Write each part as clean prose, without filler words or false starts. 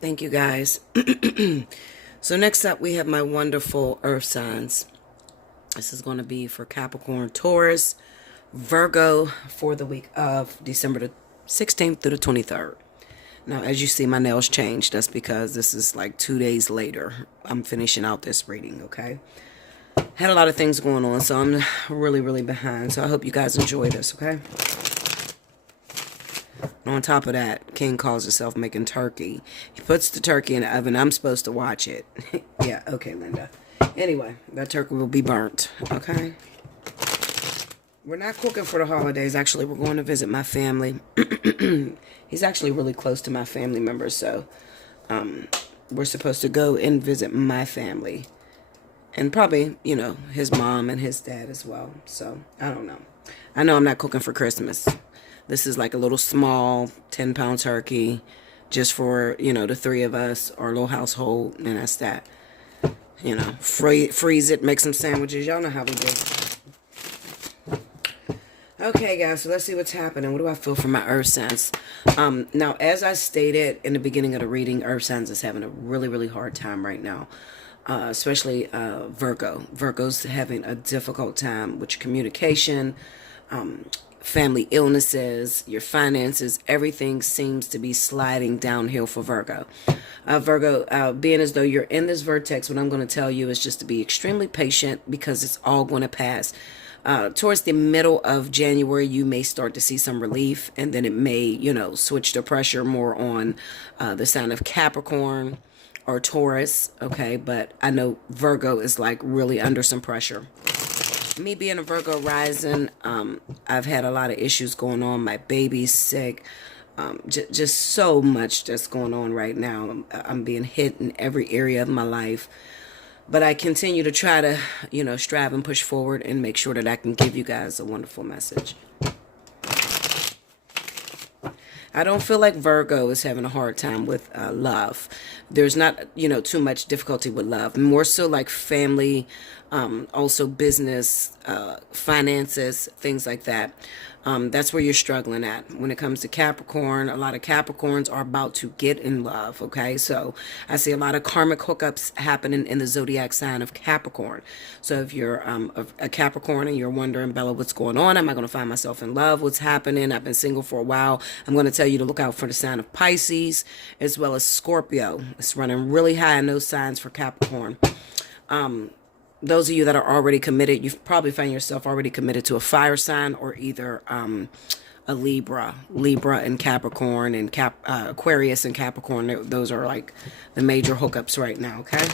Thank you guys. So next up we have my wonderful earth signs. This is going to be for Capricorn, Taurus, Virgo for the week of December the 16th through the 23rd. Now, as you see, my nails changed. That's because this is like 2 days later. I'm finishing out this reading, okay? Had a lot of things going on, so I'm really, really behind. So I hope you guys enjoy this, okay? On top of that, King calls himself making turkey. He puts the turkey in the oven. I'm supposed to watch it. Yeah, okay, Linda. Anyway, that turkey will be burnt, okay? We're not cooking for the holidays. Actually, we're going to visit my family. He's actually really close to my family members, so we're supposed to go and visit my family. And probably, you know, his mom and his dad as well. So, I don't know. I know I'm not cooking for Christmas. This is like a little small 10-pound turkey just for, you know, the three of us, our little household, and that's that. You know, freeze it, make some sandwiches. Y'all know how we do. Okay, guys, so let's see what's happening. What do I feel for my earth signs? Now, as I stated in the beginning of the reading, earth signs is having a really, really hard time right now. Especially Virgo. Virgo's having a difficult time with your communication, family illnesses, your finances. Everything seems to be sliding downhill for Virgo. Virgo, being as though you're in this vertex, what I'm going to tell you is just to be extremely patient because it's all going to pass. Towards the middle of January, you may start to see some relief, and then it may, you know, switch the pressure more on the sign of Capricorn or Taurus, okay? But I know Virgo is like really under some pressure. Me being a Virgo rising, I've had a lot of issues going on. My baby's sick. Just so much that's going on right now. I'm being hit in every area of my life. But I continue to try to, you know, strive and push forward and make sure that I can give you guys a wonderful message. I don't feel like Virgo is having a hard time with love. There's not, you know, too much difficulty with love. More so like family, also business, finances, things like that. That's where you're struggling at. When it comes to Capricorn, a lot of Capricorns are about to get in love, okay? So I see a lot of karmic hookups happening in the zodiac sign of Capricorn. So if you're a Capricorn and you're wondering, Bella, what's going on? Am I going to find myself in love? What's happening? I've been single for a while. I'm going to tell you to look out for the sign of Pisces as well as Scorpio. It's running really high in those signs for Capricorn. Those of you that are already committed, you've probably found yourself already committed to a fire sign or either a Libra and Capricorn and Aquarius and Capricorn. Those are like the major hookups right now, okay?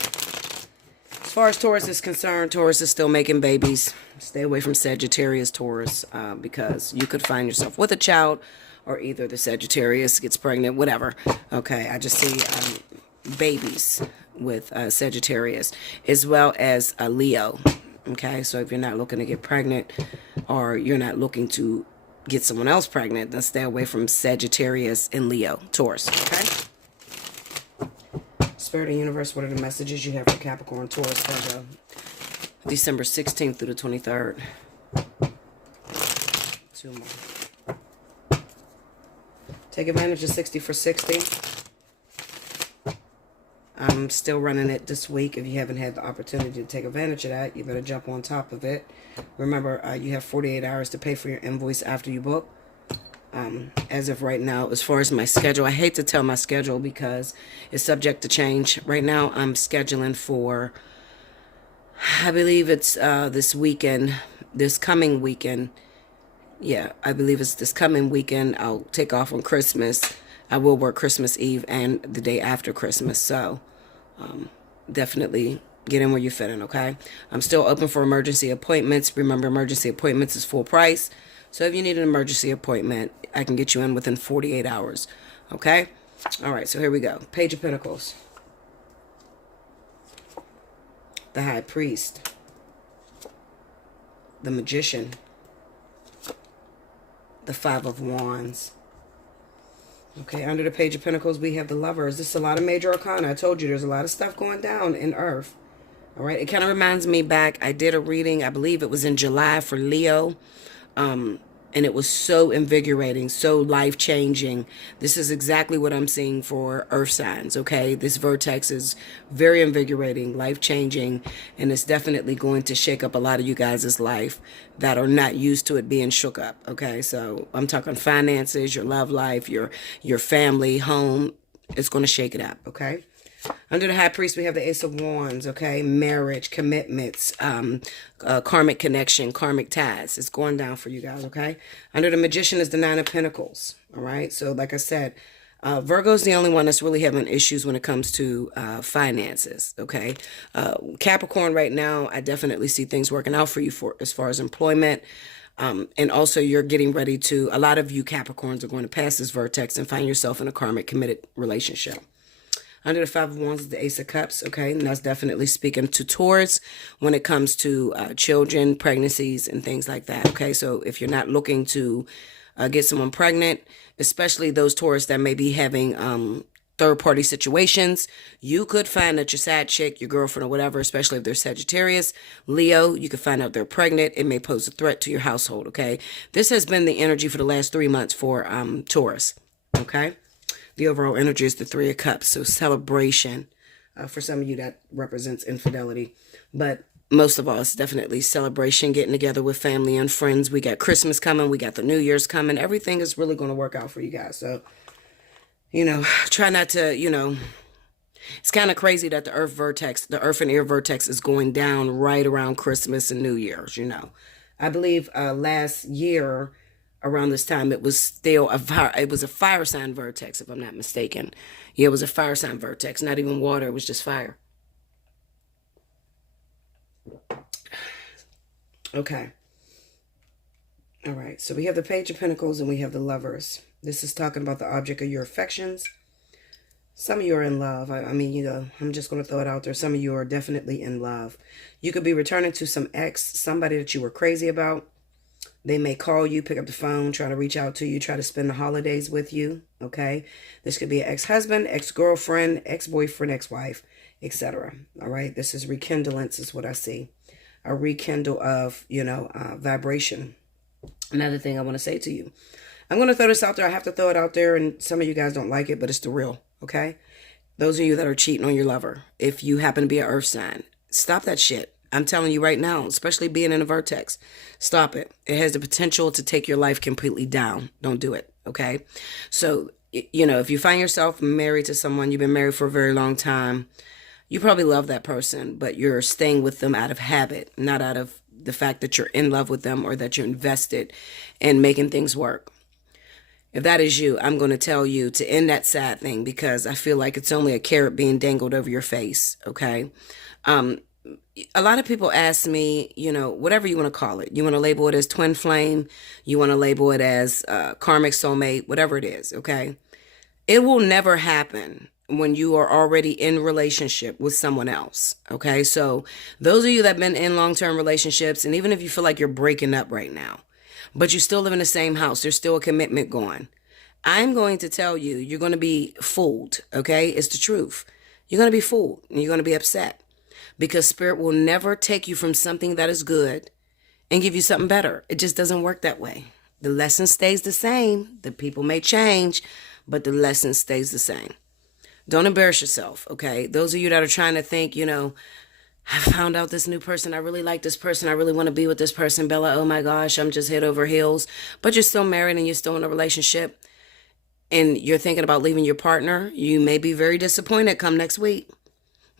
As far as Taurus is concerned, Taurus is still making babies. Stay away from Sagittarius, Taurus, because you could find yourself with a child or either the Sagittarius gets pregnant, whatever. Okay, I just see babies with Sagittarius as well as a Leo. Okay, so if you're not looking to get pregnant or you're not looking to get someone else pregnant, then stay away from Sagittarius and Leo. Taurus, okay? Spirit of Universe, what are the messages you have for Capricorn, Taurus, Virgo, December 16th through the 23rd? Two more. Take advantage of 60 for 60. I'm still running it this week. If you haven't had the opportunity to take advantage of that, you better jump on top of it. Remember, you have 48 hours to pay for your invoice after you book. As of right now, as far as my schedule, I hate to tell my schedule because it's subject to change. Right now, I'm scheduling for, I believe it's this weekend, this coming weekend. Yeah, I believe it's this coming weekend. I'll take off on Christmas. I will work Christmas Eve and the day after Christmas. So definitely get in where you fit in, okay? I'm still open for emergency appointments. Remember, emergency appointments is full price. So if you need an emergency appointment, I can get you in within 48 hours, okay? All right, so here we go. Page of Pentacles. The High Priest. The Magician. The Five of Wands. Okay, under the Page of Pentacles, we have the Lovers. This is a lot of major arcana. I told you there's a lot of stuff going down in Earth. All right. It kind of reminds me back. I did a reading, I believe it was in July for Leo. And it was so invigorating, so life changing. This is exactly what I'm seeing for earth signs, okay? This vortex is very invigorating, life changing, and it's definitely going to shake up a lot of you guys' life that are not used to it being shook up, okay? So I'm talking finances, your love life, your family, home. It's going to shake it up, okay? Under the High Priest, we have the Ace of Wands, okay? Marriage, commitments, karmic connection, karmic ties. It's going down for you guys, okay? Under the Magician is the Nine of Pentacles, all right? So, like I said, Virgo's the only one that's really having issues when it comes to finances, okay? Capricorn right now, I definitely see things working out for you for as far as employment. And also you're getting ready to, a lot of you Capricorns are going to pass this vertex and find yourself in a karmic committed relationship. Under the Five of Wands is the Ace of Cups, okay? And that's definitely speaking to Taurus when it comes to children, pregnancies, and things like that, okay? So if you're not looking to get someone pregnant, especially those Taurus that may be having third-party situations, you could find that your side chick, your girlfriend or whatever, especially if they're Sagittarius, Leo, you could find out they're pregnant. It may pose a threat to your household, okay? This has been the energy for the last 3 months for Taurus, okay? The overall energy is the Three of Cups, so celebration. For some of you, that represents infidelity. But most of all, it's definitely celebration, getting together with family and friends. We got Christmas coming. We got the New Year's coming. Everything is really going to work out for you guys. So, try not to, it's kind of crazy that the Earth and air vertex is going down right around Christmas and New Year's, I believe last year, around this time, it was still a fire sign vertex, if I'm not mistaken. Yeah, it was a fire sign vertex, not even water, it was just fire. Okay. All right, so we have the Page of Pentacles and we have the Lovers. This is talking about the object of your affections. Some of you are in love. I mean, I'm just going to throw it out there. Some of you are definitely in love. You could be returning to some ex, somebody that you were crazy about. They may call you, pick up the phone, try to reach out to you, try to spend the holidays with you, okay? This could be an ex-husband, ex-girlfriend, ex-boyfriend, ex-wife, etc. All right? This is rekindlance is what I see. A rekindle of, vibration. Another thing I want to say to you. I'm going to throw this out there. I have to throw it out there, and some of you guys don't like it, but it's the real, okay? Those of you that are cheating on your lover, if you happen to be an earth sign, stop that shit. I'm telling you right now, especially being in a vertex, stop it. It has the potential to take your life completely down. Don't do it, okay? So, if you find yourself married to someone, you've been married for a very long time, you probably love that person, but you're staying with them out of habit, not out of the fact that you're in love with them or that you're invested in making things work. If that is you, I'm going to tell you to end that sad thing because I feel like it's only a carrot being dangled over your face, okay? A lot of people ask me, whatever you want to call it. You want to label it as twin flame. You want to label it as karmic soulmate, whatever it is, okay? It will never happen when you are already in relationship with someone else, okay? So those of you that have been in long-term relationships, and even if you feel like you're breaking up right now, but you still live in the same house, there's still a commitment going. I'm going to tell you, you're going to be fooled, okay? It's the truth. You're going to be fooled, and you're going to be upset. Because Spirit will never take you from something that is good and give you something better. It just doesn't work that way. The lesson stays the same. The people may change, but the lesson stays the same. Don't embarrass yourself, okay? Those of you that are trying to think, I found out this new person. I really like this person. I really want to be with this person. Bella, oh my gosh, I'm just head over heels. But you're still married and you're still in a relationship and you're thinking about leaving your partner. You may be very disappointed come next week.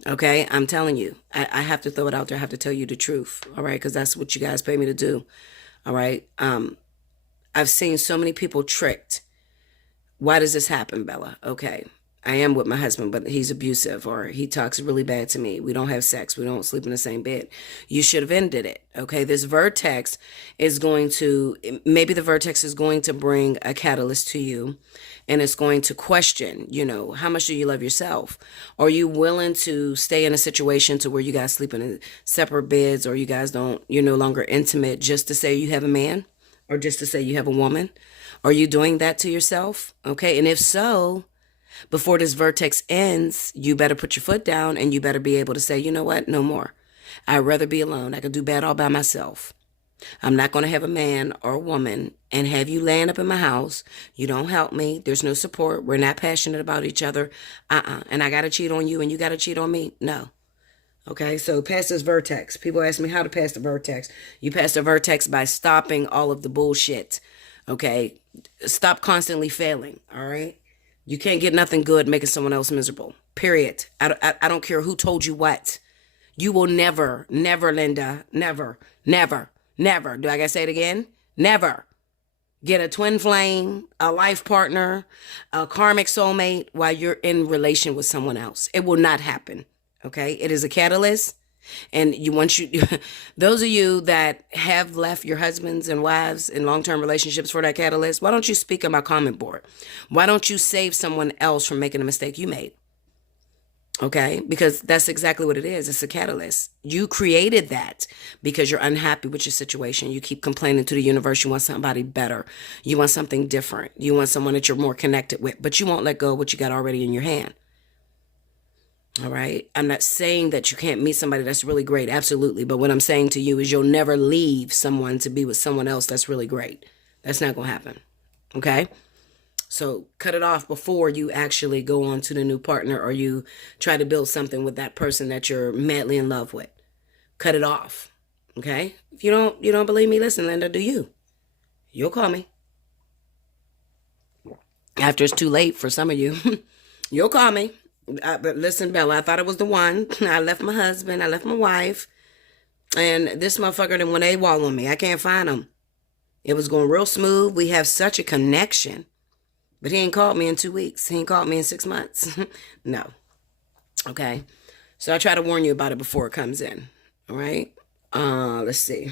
Okay, I'm telling you, I have to throw it out there. I have to tell you the truth, all right, because that's what you guys pay me to do, all right? I've seen so many people tricked. Why does this happen, Bella? Okay, I am with my husband, but he's abusive or he talks really bad to me. We don't have sex. We don't sleep in the same bed. You should have ended it, okay? This vertex is maybe the vertex is going to bring a catalyst to you. And it's going to question, how much do you love yourself? Are you willing to stay in a situation to where you guys sleep in separate beds or you're no longer intimate just to say you have a man or just to say you have a woman? Are you doing that to yourself? Okay. And if so, before this vertex ends, you better put your foot down and you better be able to say, you know what? No more. I'd rather be alone. I could do bad all by myself. I'm not going to have a man or a woman and have you laying up in my house. You don't help me. There's no support. We're not passionate about each other. And I got to cheat on you and you got to cheat on me? No. Okay, so pass this vertex. People ask me how to pass the vertex. You pass the vertex by stopping all of the bullshit. Okay, stop constantly failing. All right, you can't get nothing good making someone else miserable. Period. I don't care who told you what. You will never, Linda, never. Do I gotta say it again? Never get a twin flame, a life partner, a karmic soulmate while you're in relation with someone else. It will not happen. Okay, it is a catalyst. And those of you that have left your husbands and wives in long-term relationships for that catalyst, why don't you speak on my comment board? Why don't you save someone else from making a mistake you made? Okay, because that's exactly what it is. It's a catalyst. You created that because you're unhappy with your situation. You keep complaining to the universe. You want somebody better. You want something different. You want someone that you're more connected with, but you won't let go of what you got already in your hand. All right. I'm not saying that you can't meet somebody that's really great. Absolutely. But what I'm saying to you is you'll never leave someone to be with someone else that's really great. That's not going to happen. Okay. So cut it off before you actually go on to the new partner or you try to build something with that person that you're madly in love with. Cut it off. Okay. If you don't believe me, listen, Linda, do you? You'll call me. After it's too late for some of you, you'll call me. But listen, Bella, I thought it was the one. I left my husband. I left my wife. And this motherfucker done went AWOL on me. I can't find him. It was going real smooth. We have such a connection. But he ain't called me in 2 weeks. He ain't called me in 6 months. No. Okay. So I try to warn you about it before it comes in. All right. Let's see.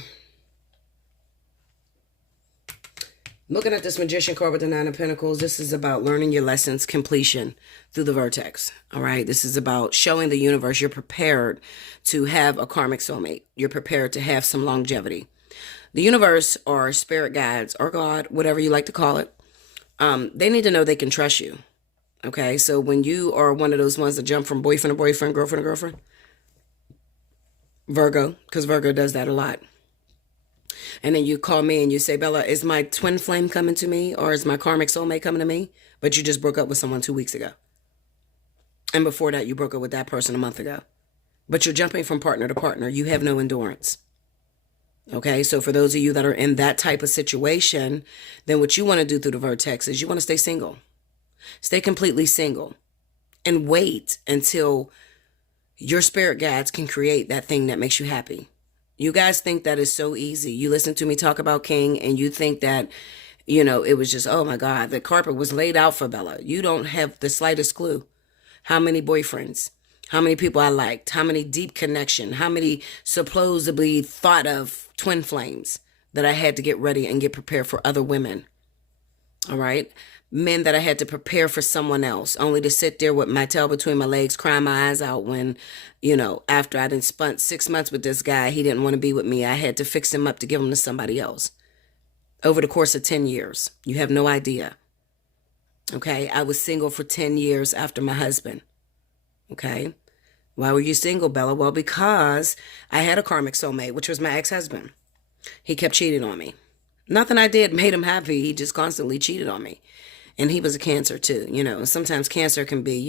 Looking at this Magician card with the Nine of Pentacles, this is about learning your lessons, completion through the vertex. All right. This is about showing the universe you're prepared to have a karmic soulmate. You're prepared to have some longevity. The universe or spirit guides or God, whatever you like to call it, they need to know they can trust you. Okay. So when you are one of those ones that jump from boyfriend to boyfriend, girlfriend to girlfriend, Virgo, because Virgo does that a lot. And then you call me and you say, Bella, is my twin flame coming to me or is my karmic soulmate coming to me? But you just broke up with someone 2 weeks ago. And before that, you broke up with that person a month ago. But you're jumping from partner to partner. You have no endurance. Okay, so for those of you that are in that type of situation, then what you want to do through the vertex is you want to stay single. Stay completely single. And wait until your spirit guides can create that thing that makes you happy. You guys think that is so easy. You listen to me talk about King and you think that, it was just, oh my God, the carpet was laid out for Bella. You don't have the slightest clue how many boyfriends, how many people I liked, how many deep connection, how many supposedly thought of twin flames that I had to get ready and get prepared for other women. All right. Men that I had to prepare for someone else, only to sit there with my tail between my legs, crying my eyes out when, after I done spent 6 months with this guy, he didn't want to be with me. I had to fix him up to give him to somebody else. Over the course of 10 years. You have no idea. Okay. I was single for 10 years after my husband. Okay. Why were you single, Bella? Well, because I had a karmic soulmate, which was my ex-husband. He kept cheating on me. Nothing I did made him happy. He just constantly cheated on me. And he was a Cancer too, Sometimes Cancer can be,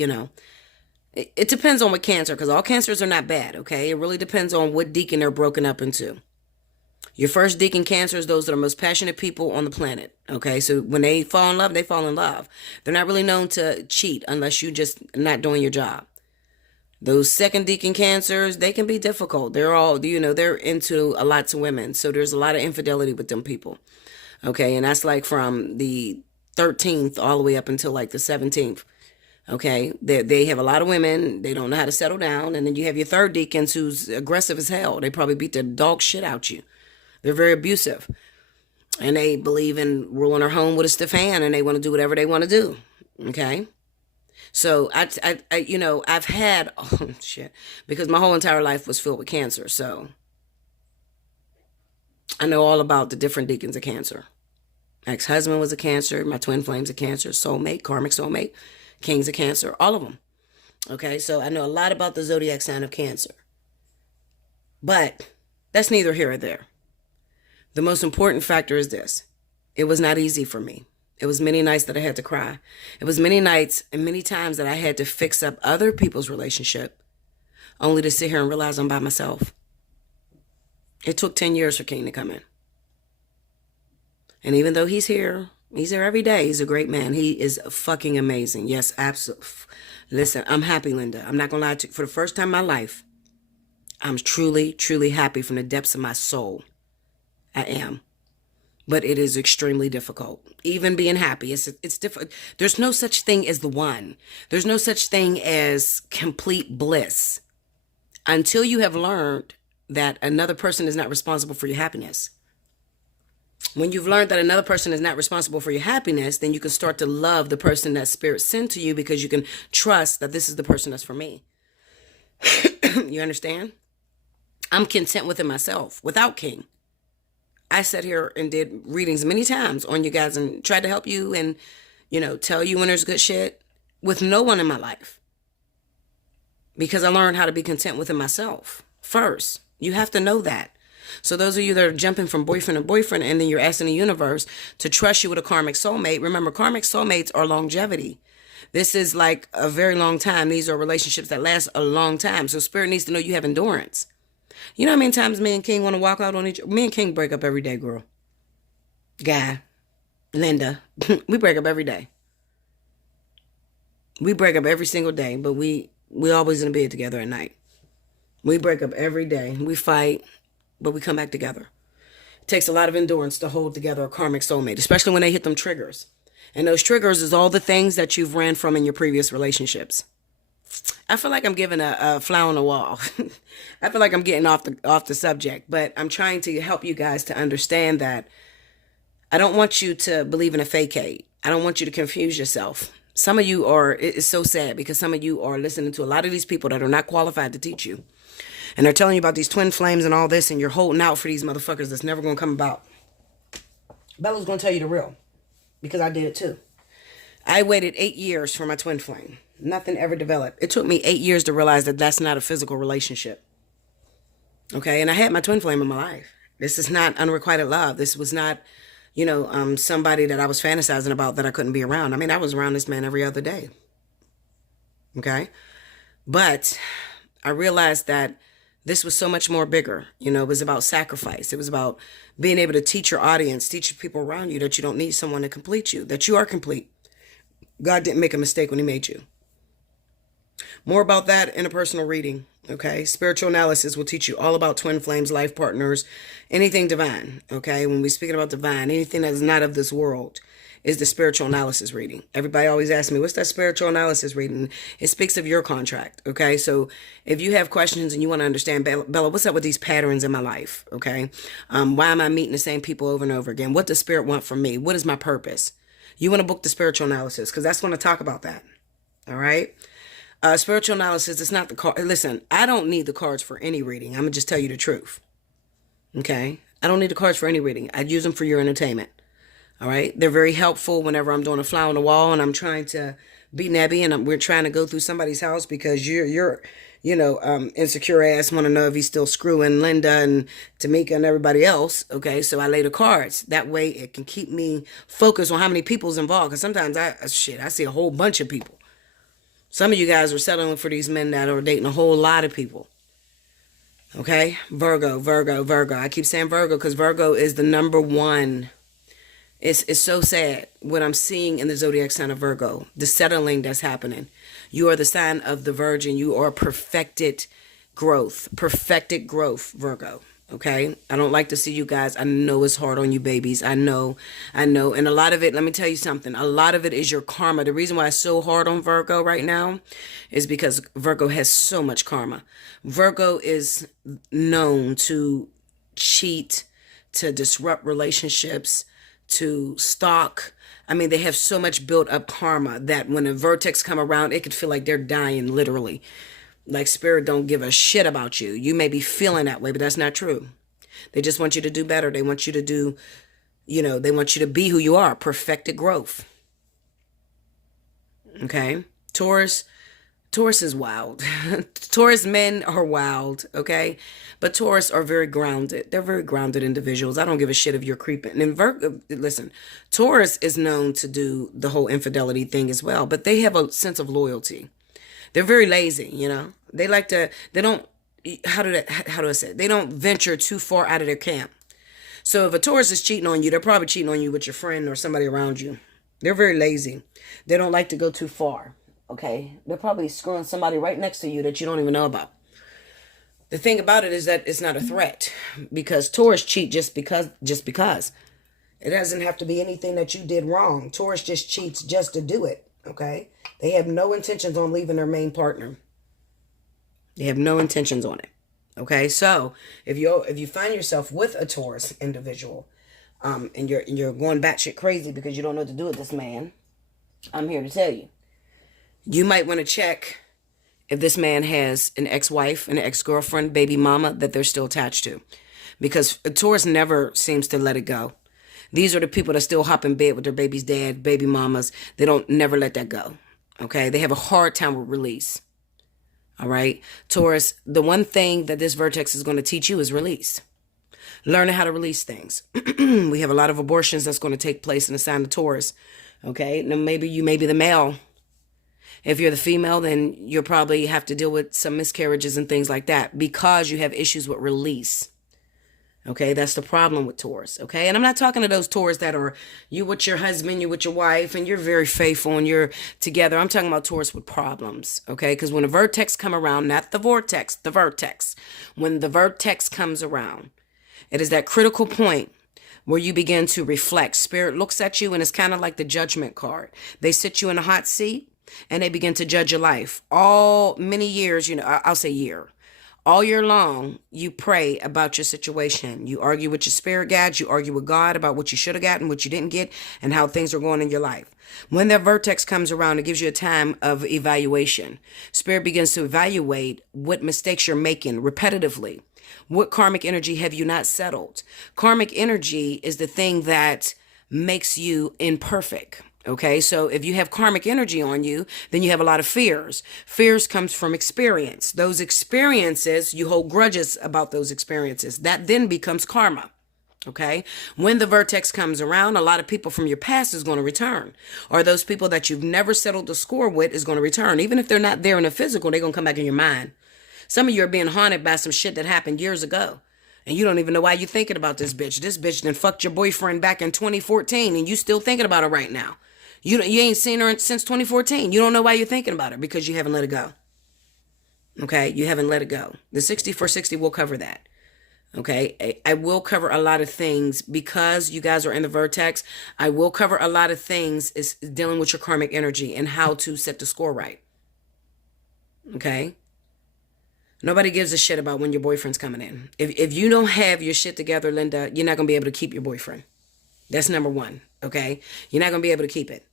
it depends on what Cancer, because all Cancers are not bad, okay? It really depends on what deacon they're broken up into. Your first deacon Cancers, those are the most passionate people on the planet, okay? So when they fall in love, they fall in love. They're not really known to cheat unless you just not doing your job. Those second deacon Cancers, they can be difficult. They're all, they're into a lot of women. So there's a lot of infidelity with them people, okay? And that's like from the 13th all the way up until like the 17th. Okay. They have a lot of women. They don't know how to settle down. And then you have your third deacons who's aggressive as hell. They probably beat the dog shit out you. They're very abusive. And they believe in ruling their home with a stiff hand and they want to do whatever they want to do. Okay. So I've had, oh shit, because my whole entire life was filled with Cancer. So I know all about the different deacons of Cancer. Ex-husband was a Cancer. My twin flame's a Cancer. Soulmate, karmic soulmate, King's a Cancer. All of them. Okay, so I know a lot about the zodiac sign of Cancer. But that's neither here or there. The most important factor is this. It was not easy for me. It was many nights that I had to cry. It was many nights and many times that I had to fix up other people's relationship only to sit here and realize I'm by myself. It took 10 years for King to come in. And even though he's here every day. He's a great man. He is fucking amazing. Yes, absolutely. Listen, I'm happy, Linda. I'm not going to lie to you. For the first time in my life, I'm truly, truly happy from the depths of my soul. I am. But it is extremely difficult. Even being happy, it's difficult. There's no such thing as the one. There's no such thing as complete bliss until you have learned that another person is not responsible for your happiness. When you've learned that another person is not responsible for your happiness, then you can start to love the person that spirit sent to you because you can trust that this is the person that's for me. You understand? I'm content within myself without King. I sat here and did readings many times on you guys and tried to help you and, tell you when there's good shit with no one in my life. Because I learned how to be content within myself first. You have to know that. So those of you that are jumping from boyfriend to boyfriend and then you're asking the universe to trust you with a karmic soulmate, remember, karmic soulmates are longevity. This is like a very long time. These are relationships that last a long time. So spirit needs to know you have endurance. You know how many times me and King want to walk out on each other? Me and King break up every day, girl. Guy, Linda, we break up every day. We break up every single day, but we always in bed together at night. We break up every day. We fight, but we come back together. It takes a lot of endurance to hold together a karmic soulmate, especially when they hit them triggers. And those triggers is all the things that you've ran from in your previous relationships. I feel like I'm giving a flower on the wall. I feel like I'm getting off the subject, but I'm trying to help you guys to understand that I don't want you to believe in a facade. I don't want you to confuse yourself. Some of you are, it's so sad because some of you are listening to a lot of these people that are not qualified to teach you. And they're telling you about these twin flames and all this, and you're holding out for these motherfuckers that's never going to come about. Bella's going to tell you the real, because I did it too. I waited 8 years for my twin flame. Nothing ever developed. It took me 8 years to realize that that's not a physical relationship. Okay, and I had my twin flame in my life. This is not unrequited love. This was not, somebody that I was fantasizing about that I couldn't be around. I mean, I was around this man every other day. Okay, but I realized that this was so much more bigger. It was about sacrifice. It was about being able to teach your audience, teach your people around you that you don't need someone to complete you, that you are complete. God didn't make a mistake when he made you. More about that in a personal reading, okay? Spiritual analysis will teach you all about twin flames, life partners, anything divine, okay? When we're speaking about divine, anything that is not of this world is the spiritual analysis reading. Everybody always asks me, what's that spiritual analysis reading? It speaks of your contract, okay? So if you have questions and you want to understand, Bella, what's up with these patterns in my life, okay? Why am I meeting the same people over and over again? What does spirit want from me? What is my purpose? You want to book the spiritual analysis because that's going to talk about that, all right? Spiritual analysis is not the card. Listen, I don't need the cards for any reading. I'm going to just tell you the truth. Okay? I don't need the cards for any reading. I use them for your entertainment. All right? They're very helpful whenever I'm doing a fly on the wall and I'm trying to be nebby and we're trying to go through somebody's house because you're insecure ass want to know if he's still screwing Linda and Tamika and everybody else. Okay? So I lay the cards. That way it can keep me focused on how many people's involved because sometimes I see a whole bunch of people. Some of you guys are settling for these men that are dating a whole lot of people. Okay? Virgo. I keep saying Virgo because Virgo is the number one. It's so sad what I'm seeing in the zodiac sign of Virgo. The settling that's happening. You are the sign of the Virgin. You are perfected growth. Perfected growth, Virgo. Okay? I don't like to see you guys. I know it's hard on you babies. I know. And a lot of it, let me tell you something. A lot of it is your karma. The reason why it's so hard on Virgo right now is because Virgo has so much karma. Virgo is known to cheat, to disrupt relationships, to stalk. I mean, they have so much built up karma that when a vertex come around, it could feel like they're dying literally. Like spirit don't give a shit about you. You may be feeling that way, but that's not true. They just want you to do better. They want you to do, they want you to be who you are. Perfected growth. Okay? Taurus Taurus is wild. Taurus men are wild, okay? But Taurus are very grounded. They're very grounded individuals. I don't give a shit if you're creeping. And listen, Taurus is known to do the whole infidelity thing as well, but they have a sense of loyalty. They're very lazy, you know? They like to, they don't, how do I say it? They don't venture too far out of their camp. So if a Taurus is cheating on you, they're probably cheating on you with your friend or somebody around you. They're very lazy. They don't like to go too far. Okay, they're probably screwing somebody right next to you that you don't even know about. The thing about it is that it's not a threat, because Taurus cheat just because. It doesn't have to be anything that you did wrong. Taurus just cheats just to do it. Okay, they have no intentions on leaving their main partner. They have no intentions on it. Okay, so if you find yourself with a Taurus individual, and you're going batshit crazy because you don't know what to do with this man, I'm here to tell you. You might want to check if this man has an ex-wife, an ex-girlfriend, baby mama that they're still attached to. Because a Taurus never seems to let it go. These are the people that still hop in bed with their baby's dad, baby mamas. They don't never let that go. Okay? They have a hard time with release. All right? Taurus, the one thing that this vertex is going to teach you is release. Learning how to release things. We have a lot of abortions that's going to take place in the sign of Taurus. Okay? Now maybe you may be the male. If you're the female, then you'll probably have to deal with some miscarriages and things like that because you have issues with release. Okay, that's the problem with Taurus. Okay, and I'm not talking to those Taurus that are you with your husband, you with your wife, and you're very faithful and you're together. I'm talking about Taurus with problems. Okay, because when the vertex come around, not the vortex, the vertex. When the vertex comes around, it is that critical point where you begin to reflect. Spirit looks at you and it's kind of like the judgment card. They sit you in a hot seat. And they begin to judge your life. All many years, I'll say year. All year long, you pray about your situation. You argue with your spirit guides. You argue with God about what you should have gotten, what you didn't get, and how things are going in your life. When that vertex comes around, it gives you a time of evaluation. Spirit begins to evaluate what mistakes you're making repetitively. What karmic energy have you not settled? Karmic energy is the thing that makes you imperfect. Okay, so if you have karmic energy on you, then you have a lot of fears. Fears comes from experience. Those experiences, you hold grudges about those experiences. That then becomes karma. Okay, when the vertex comes around, a lot of people from your past is going to return. Or those people that you've never settled the score with is going to return. Even if they're not there in the physical, they're going to come back in your mind. Some of you are being haunted by some shit that happened years ago. And you don't even know why you're thinking about this bitch. This bitch done fucked your boyfriend back in 2014 and you still thinking about her right now. You ain't seen her since 2014. You don't know why you're thinking about her because you haven't let it go. Okay, you haven't let it go. The 60-4-60 will cover that. Okay, I will cover a lot of things because you guys are in the vertex. I will cover a lot of things is dealing with your karmic energy and how to set the score right. Okay, nobody gives a shit about when your boyfriend's coming in. If you don't have your shit together, Linda, you're not gonna be able to keep your boyfriend. That's number one. Okay, you're not gonna be able to keep it.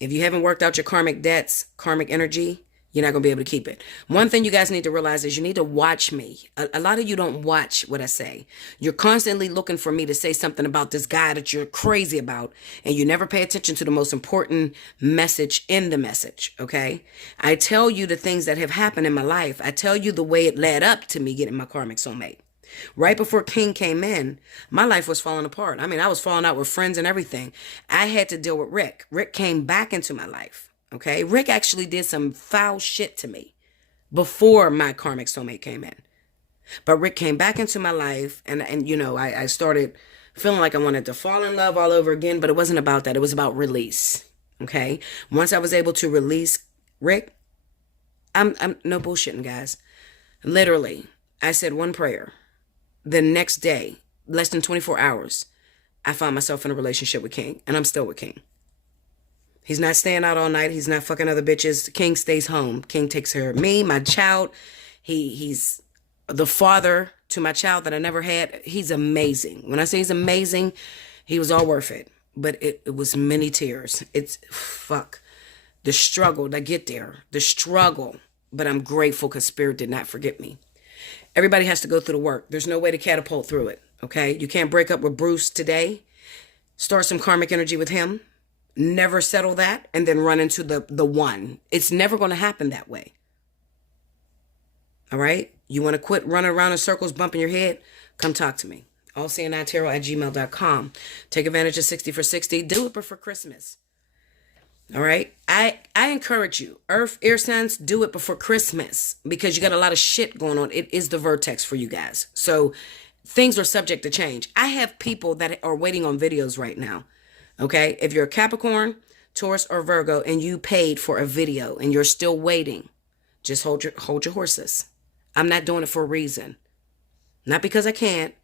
If you haven't worked out your karmic debts, karmic energy, you're not going to be able to keep it. One thing you guys need to realize is you need to watch me. A lot of you don't watch what I say. You're constantly looking for me to say something about this guy that you're crazy about, and you never pay attention to the most important message in the message, okay? I tell you the things that have happened in my life. I tell you the way it led up to me getting my karmic soulmate. Right before King came in, my life was falling apart. I mean, I was falling out with friends and everything. I had to deal with Rick. Rick came back into my life, okay? Rick actually did some foul shit to me before my karmic soulmate came in. But Rick came back into my life, and I started feeling like I wanted to fall in love all over again, but it wasn't about that. It was about release, okay? Once I was able to release Rick, I'm no bullshitting, guys. Literally, I said one prayer. The next day, less than 24 hours, I found myself in a relationship with King, and I'm still with King. He's not staying out all night. He's not fucking other bitches. King stays home. King takes care of me, my child. He's the father to my child that I never had. He's amazing. When I say he's amazing, he was all worth it. But it was many tears. The struggle to get there. The struggle. But I'm grateful because Spirit did not forget me. Everybody has to go through the work. There's no way to catapult through it, okay? You can't break up with Bruce today, start some karmic energy with him, never settle that, and then run into the one. It's never going to happen that way, All right? You want to quit running around in circles, bumping your head? Come talk to me. Allseeingeyetarot@gmail.com. Take advantage of 60 for 60. Do it before Christmas. All right? I encourage you. Earth, air signs, do it before Christmas because you got a lot of shit going on. It is the vertex for you guys. So things are subject to change. I have people that are waiting on videos right now. Okay? If you're a Capricorn, Taurus, or Virgo, and you paid for a video and you're still waiting, just hold your horses. I'm not doing it for a reason. Not because I can't.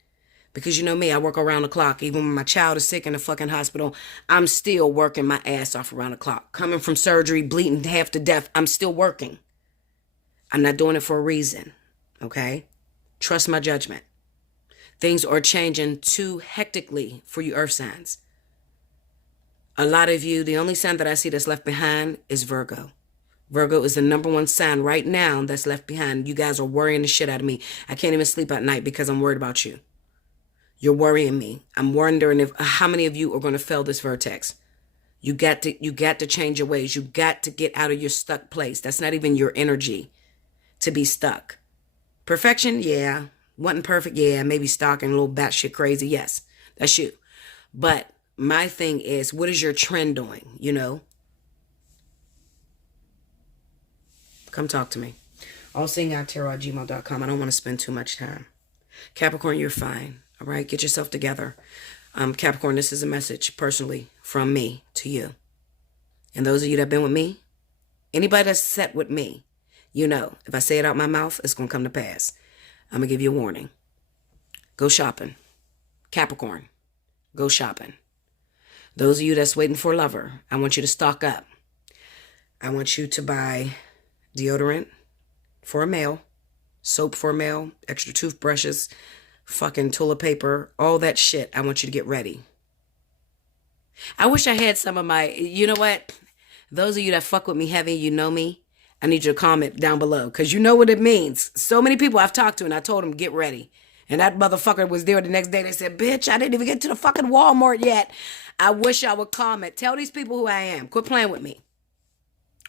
Because you know me, I work around the clock. Even when my child is sick in the fucking hospital, I'm still working my ass off around the clock. Coming from surgery, bleeding half to death, I'm still working. I'm not doing it for a reason. Okay? Trust my judgment. Things are changing too hectically for you earth signs. A lot of you, the only sign that I see that's left behind is Virgo. Virgo is the number one sign right now that's left behind. You guys are worrying the shit out of me. I can't even sleep at night because I'm worried about you. You're worrying me. I'm wondering if how many of you are going to fail this vertex. You got to change your ways. You got to get out of your stuck place. That's not even your energy to be stuck. Perfection, yeah. Wasn't perfect, yeah. Maybe stalking, a little batshit crazy, yes. That's you. But my thing is, what is your trend doing? You know? Come talk to me. Allseeingeyetarot@gmail.com. I don't want to spend too much time. Capricorn, you're fine. All right, get yourself together. Capricorn, this is a message personally from me to you. And those of you that have been with me, anybody that's set with me, you know, if I say it out my mouth, it's going to come to pass. I'm going to give you a warning. Go shopping. Capricorn, go shopping. Those of you that's waiting for a lover, I want you to stock up. I want you to buy deodorant for a male, soap for a male, extra toothbrushes, fucking toilet paper, all that shit. I want you to get ready. I wish I had some of my, you know what? Those of you that fuck with me heavy, you know me. I need you to comment down below because you know what it means. So many people I've talked to and I told them, get ready. And that motherfucker was there the next day. They said, bitch, I didn't even get to the fucking Walmart yet. I wish I would comment. Tell these people who I am. Quit playing with me.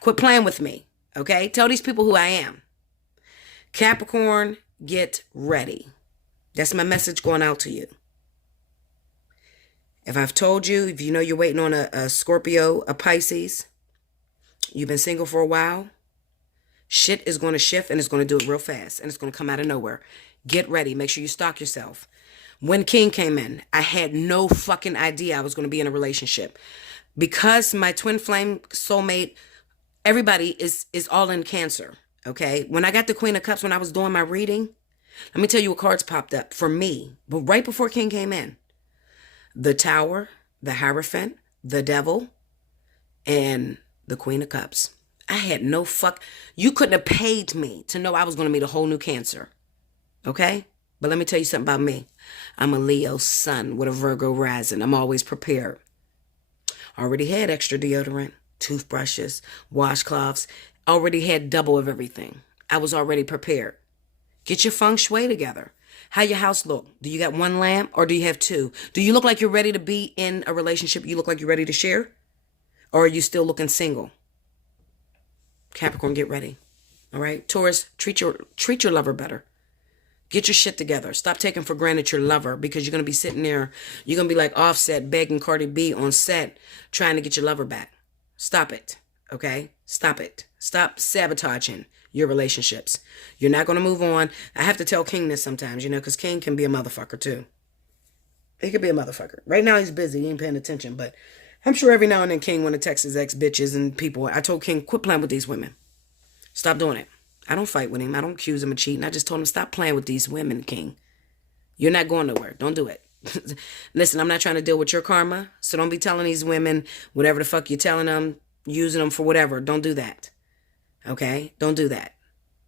Quit playing with me. Okay? Tell these people who I am. Capricorn, get ready. That's my message going out to you. If I've told you, if you know you're waiting on a Scorpio, a Pisces, you've been single for a while, shit is going to shift and it's going to do it real fast and it's going to come out of nowhere. Get ready. Make sure you stock yourself. When King came in, I had no fucking idea I was going to be in a relationship. Because my twin flame soulmate, everybody is all in Cancer, okay? When I got the Queen of Cups, when I was doing my reading, let me tell you what cards popped up for me. But right before King came in, the Tower, the Hierophant, the Devil, and the Queen of Cups. I had no fuck. You couldn't have paid me to know I was going to meet a whole new Cancer. Okay? But let me tell you something about me. I'm a Leo sun with a Virgo rising. I'm always prepared. Already had extra deodorant, toothbrushes, washcloths. Already had double of everything. I was already prepared. Get your feng shui together. How your house look? Do you got one lamp or do you have two? Do you look like you're ready to be in a relationship? You look like you're ready to share? Or are you still looking single? Capricorn, get ready. All right? Taurus, treat your lover better. Get your shit together. Stop taking for granted your lover because you're going to be sitting there. You're going to be like Offset begging Cardi B on set trying to get your lover back. Stop it. Okay? Stop it. Stop sabotaging your relationships. You're not going to move on. I have to tell King this sometimes, you know, because King can be a motherfucker too. He could be a motherfucker. Right now he's busy. He ain't paying attention. But I'm sure every now and then King want to text his ex-bitches and people. I told King, quit playing with these women. Stop doing it. I don't fight with him. I don't accuse him of cheating. I just told him, stop playing with these women, King. You're not going nowhere. Don't do it. Listen, I'm not trying to deal with your karma. So don't be telling these women whatever the fuck you're telling them, using them for whatever. Don't do that. Okay? Don't do that.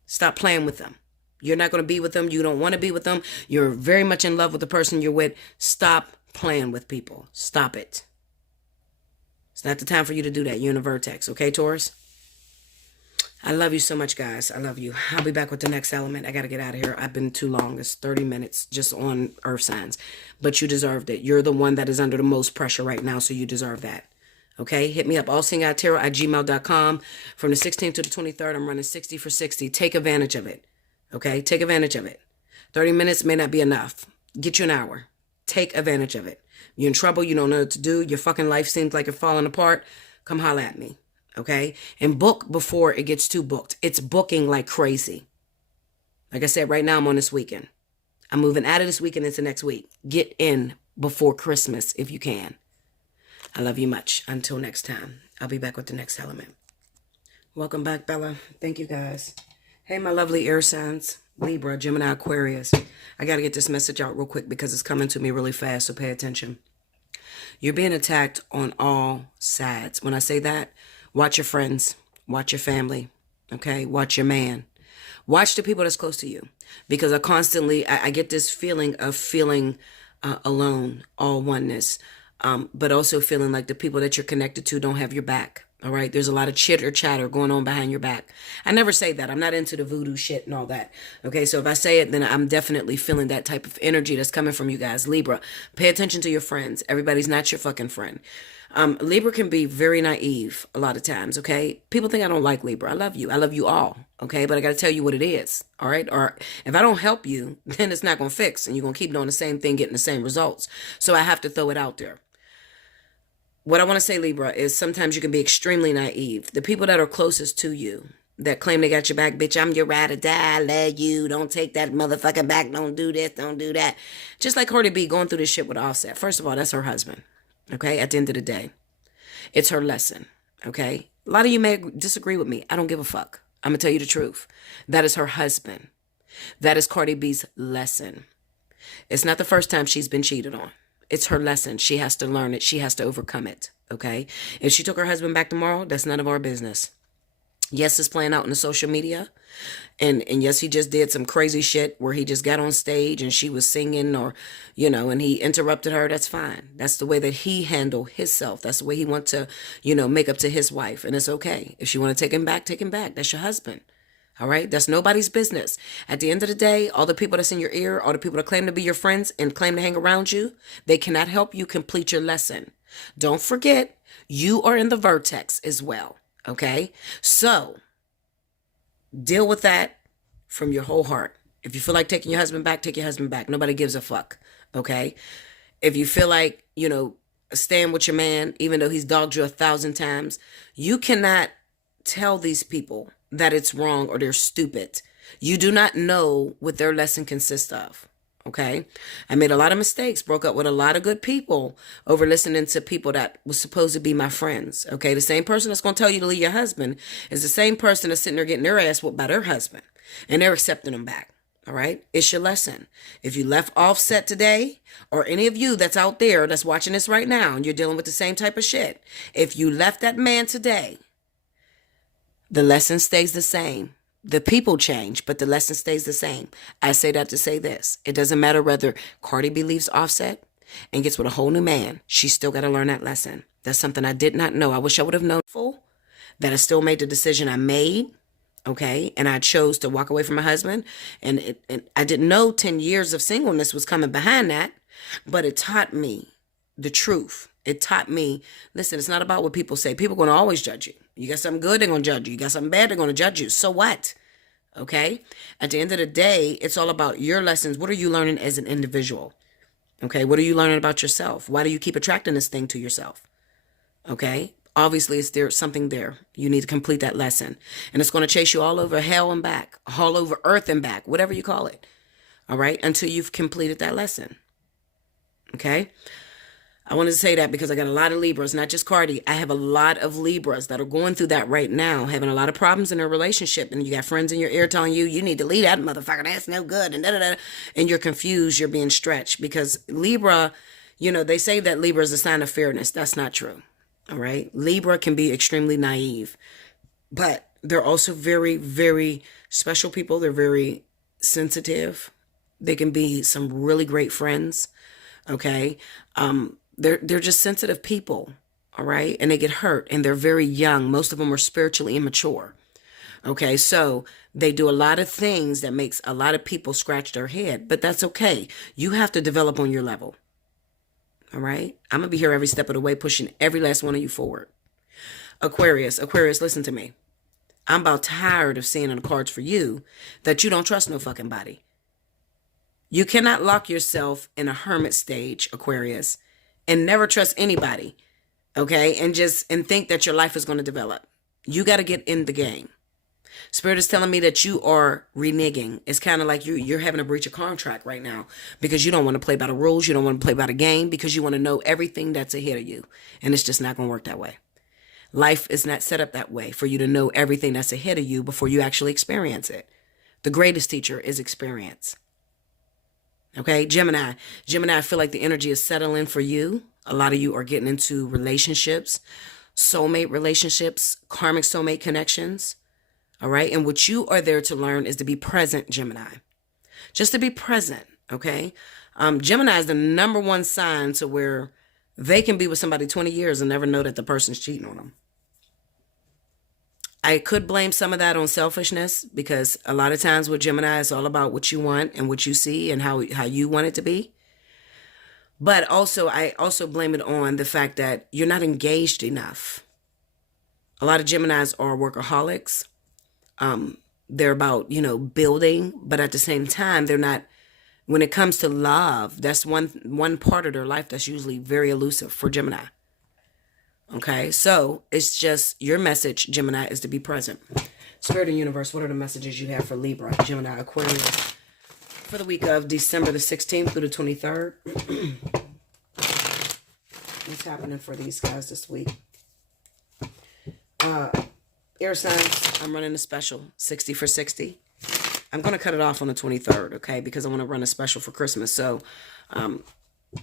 Stop playing with them. You're not going to be with them. You don't want to be with them. You're very much in love with the person you're with. Stop playing with people. Stop it. It's not the time for you to do that. You're in a vertex. Okay, Taurus? I love you so much, guys. I love you. I'll be back with the next element. I got to get out of here. I've been too long. It's 30 minutes just on earth signs. But you deserved it. You're the one that is under the most pressure right now, so you deserve that. Okay? Hit me up, allseeingeyetarot@gmail.com. From the 16th to the 23rd, I'm running 60 for 60. Take advantage of it. Okay? Take advantage of it. 30 minutes may not be enough. Get you an hour. Take advantage of it. You're in trouble. You don't know what to do. Your fucking life seems like it's falling apart. Come holla at me. Okay? And book before it gets too booked. It's booking like crazy. Like I said, right now I'm on this weekend. I'm moving out of this weekend into next week. Get in before Christmas if you can. I love you much. Until next time, I'll be back with the next element. Welcome back, Bella. Thank you, guys. Hey, my lovely air signs. Libra, Gemini, Aquarius. I got to get this message out real quick because it's coming to me really fast, so pay attention. You're being attacked on all sides. When I say that, watch your friends. Watch your family. Okay? Watch your man. Watch the people that's close to you. Because I get this feeling of feeling alone, all oneness. But also feeling like the people that you're connected to don't have your back. All right. There's a lot of chitter chatter going on behind your back. I never say that. I'm not into the voodoo shit and all that. Okay. So if I say it, then I'm definitely feeling that type of energy that's coming from you guys. Libra, pay attention to your friends. Everybody's not your fucking friend. Libra can be very naive a lot of times. Okay. People think I don't like Libra. I love you. I love you all. Okay. But I got to tell you what it is. All right. Or if I don't help you, then it's not going to fix and you're going to keep doing the same thing, getting the same results. So I have to throw it out there. What I want to say, Libra, is sometimes you can be extremely naive. The people that are closest to you, that claim they got your back, bitch, I'm your ride or die, I love you, don't take that motherfucking back, don't do this, don't do that. Just like Cardi B going through this shit with Offset. First of all, that's her husband, okay, at the end of the day. It's her lesson, okay? A lot of you may disagree with me. I don't give a fuck. I'm going to tell you the truth. That is her husband. That is Cardi B's lesson. It's not the first time she's been cheated on. It's her lesson. She has to learn it. She has to overcome it. Okay. If she took her husband back tomorrow, that's none of our business. Yes, it's playing out in the social media. And yes, he just did some crazy shit where he just got on stage and she was singing or, and he interrupted her. That's fine. That's the way that he handled himself. That's the way he wants to, make up to his wife. And it's okay. If she want to take him back, take him back. That's your husband. All right. That's nobody's business. At the end of the day, all the people that's in your ear, all the people that claim to be your friends and claim to hang around you, they cannot help you complete your lesson. Don't forget, you are in the vertex as well. Okay. So deal with that from your whole heart. If you feel like taking your husband back, take your husband back. Nobody gives a fuck. Okay. If you feel like, staying with your man, even though he's dogged you 1,000 times, you cannot tell these people that it's wrong or they're stupid. You do not know what their lesson consists of. Okay. I made a lot of mistakes, broke up with a lot of good people over listening to people that was supposed to be my friends. Okay. The same person that's going to tell you to leave your husband is the same person that's sitting there getting their ass whooped by their husband and they're accepting them back. All right. It's your lesson. If you left Offset today, or any of you that's out there that's watching this right now and you're dealing with the same type of shit, if you left that man today, the lesson stays the same. The people change, but the lesson stays the same. I say that to say this. It doesn't matter whether Cardi B leaves Offset and gets with a whole new man. She still got to learn that lesson. That's something I did not know. I wish I would have known that I still made the decision I made. Okay. And I chose to walk away from my husband. And I didn't know 10 years of singleness was coming behind that, but it taught me the truth. It taught me, listen, it's not about what people say. People are going to always judge you. You got something good, they're going to judge you. You got something bad, they're going to judge you. So what? Okay? At the end of the day, it's all about your lessons. What are you learning as an individual? Okay? What are you learning about yourself? Why do you keep attracting this thing to yourself? Okay? Obviously, there's something there. You need to complete that lesson. And it's going to chase you all over hell and back, all over earth and back, whatever you call it. All right? Until you've completed that lesson. Okay? I wanted to say that because I got a lot of Libras, not just Cardi. I have a lot of Libras that are going through that right now, having a lot of problems in their relationship. And you got friends in your ear telling you, you need to leave that motherfucker. That's no good. And da-da-da. And you're confused. You're being stretched because Libra, they say that Libra is a sign of fairness. That's not true. All right. Libra can be extremely naive, but they're also very, very special people. They're very sensitive. They can be some really great friends. Okay. They're just sensitive people, all right? And they get hurt, and they're very young. Most of them are spiritually immature, okay? So they do a lot of things that makes a lot of people scratch their head, but that's okay. You have to develop on your level, all right? I'm going to be here every step of the way, pushing every last one of you forward. Aquarius, listen to me. I'm about tired of seeing in the cards for you that you don't trust no fucking body. You cannot lock yourself in a hermit stage, Aquarius, and never trust anybody, okay? And think that your life is going to develop. You got to get in the game. Spirit is telling me that you are reneging. It's kind of like you're having a breach of contract right now because you don't want to play by the rules. You don't want to play by the game because you want to know everything that's ahead of you. And it's just not going to work that way. Life is not set up that way for you to know everything that's ahead of you before you actually experience it. The greatest teacher is experience. Okay, Gemini. Gemini, I feel like the energy is settling for you. A lot of you are getting into relationships, soulmate relationships, karmic soulmate connections. All right. And what you are there to learn is to be present, Gemini. Just to be present. Okay. Gemini is the number one sign to where they can be with somebody 20 years and never know that the person's cheating on them. I could blame some of that on selfishness because a lot of times with Gemini, it's all about what you want and what you see and how you want it to be. But also, I also blame it on the fact that you're not engaged enough. A lot of Geminis are workaholics. They're about, building, but at the same time, they're not, when it comes to love, that's one part of their life that's usually very elusive for Gemini. Okay. So it's just your message, Gemini, is to be present. Spirit and universe, what are the messages you have for Libra, Gemini, Aquarius for the week of December the 16th through the 23rd? What's happening for these guys this week? Air signs, I'm running a special, 60 for 60. I'm going to cut it off on the 23rd, okay, because I want to run a special for Christmas. So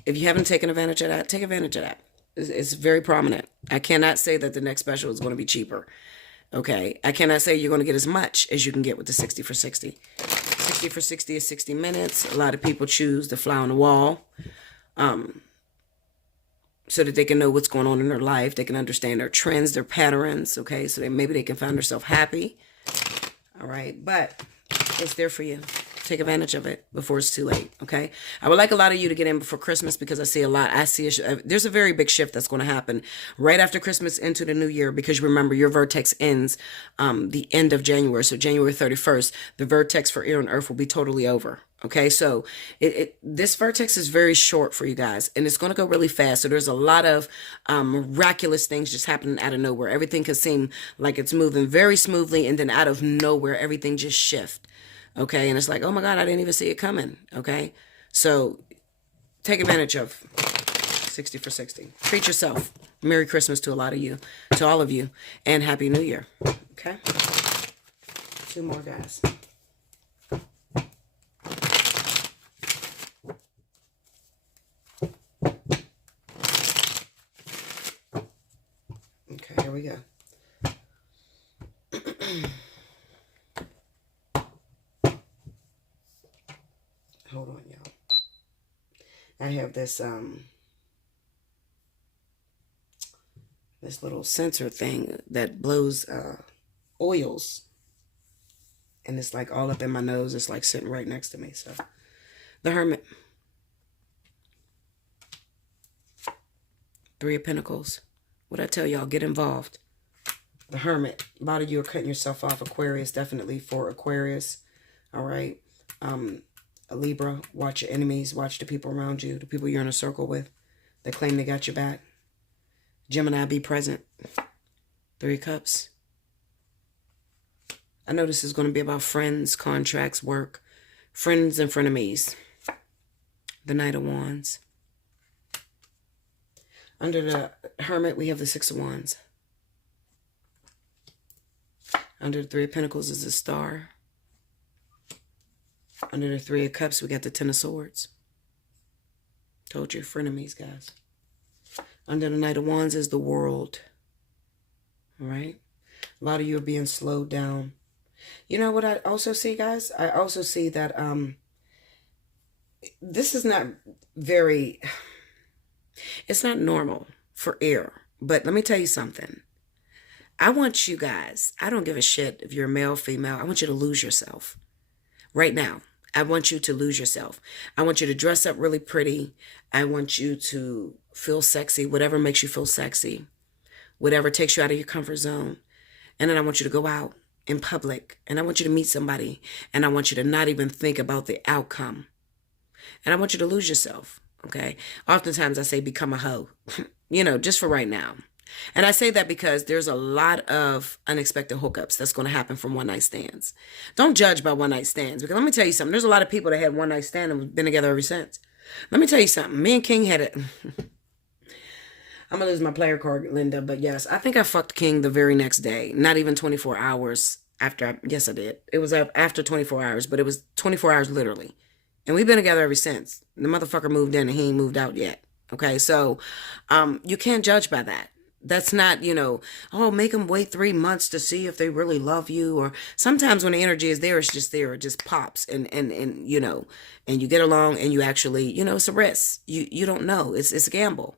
if you haven't taken advantage of that, take advantage of that. It's very prominent. I cannot say that the next special is going to be cheaper, okay? I cannot say you're going to get as much as you can get with the 60 for 60. 60 for 60 is 60 minutes. A lot of people choose to fly on the wall. So that they can know what's going on in their life. They can understand their trends, their patterns, okay? So that maybe they can find themselves happy, all right? But it's there for you. Take advantage of it before it's too late, okay? I would like a lot of you to get in before Christmas because I see there's a very big shift that's going to happen right after Christmas into the new year because remember, your vertex ends the end of January. So January 31st, the vertex for air and earth will be totally over, okay? So this vertex is very short for you guys and it's going to go really fast. So there's a lot of miraculous things just happening out of nowhere. Everything can seem like it's moving very smoothly and then out of nowhere, everything just shifts. Okay, and it's like, oh my God, I didn't even see it coming. Okay, so take advantage of 60 for 60. Treat yourself. Merry Christmas to all of you, and Happy New Year. Okay, 2 more guys. Okay, here we go. Hold on, y'all. I have this this little sensor thing that blows oils. And it's like all up in my nose. It's like sitting right next to me. So the Hermit. 3 of Pentacles. What I tell y'all, get involved. The Hermit. A lot of you are cutting yourself off. Aquarius, definitely for Aquarius. All right. A Libra, watch your enemies, watch the people around you, the people you're in a circle with that claim they got your back. Gemini, be present. 3 of Cups. I know this is going to be about friends, contracts, work, friends and frenemies. The Knight of Wands. Under the Hermit, we have the 6 of Wands. Under the 3 of Pentacles is the Star. Under the 3 of Cups, we got the 10 of Swords. Told you, frenemies, guys. Under the Knight of Wands is the World. All right? A lot of you are being slowed down. You know what I also see, guys? I also see that this is not very... It's not normal for air. But let me tell you something. I want you guys, I don't give a shit if you're male, female. I want you to lose yourself. Right now. I want you to lose yourself. I want you to dress up really pretty. I want you to feel sexy, whatever makes you feel sexy, whatever takes you out of your comfort zone. And then I want you to go out in public, and I want you to meet somebody, and I want you to not even think about the outcome. And I want you to lose yourself, okay? Oftentimes I say become a hoe, just for right now. And I say that because there's a lot of unexpected hookups that's going to happen from one night stands. Don't judge by one night stands, because let me tell you something. There's a lot of people that had one night stand and have been together ever since. Let me tell you something. Me and King had it. I'm going to lose my player card, Linda, but yes, I think I fucked King the very next day. Not even 24 hours after. Yes, I did. It was after 24 hours, but it was 24 hours literally. And we've been together ever since. The motherfucker moved in and he ain't moved out yet. Okay, so you can't judge by that. That's not, make them wait 3 months to see if they really love you. Or sometimes when the energy is there, it's just there. It just pops and you get along and you actually, it's a risk. You don't know. It's a gamble.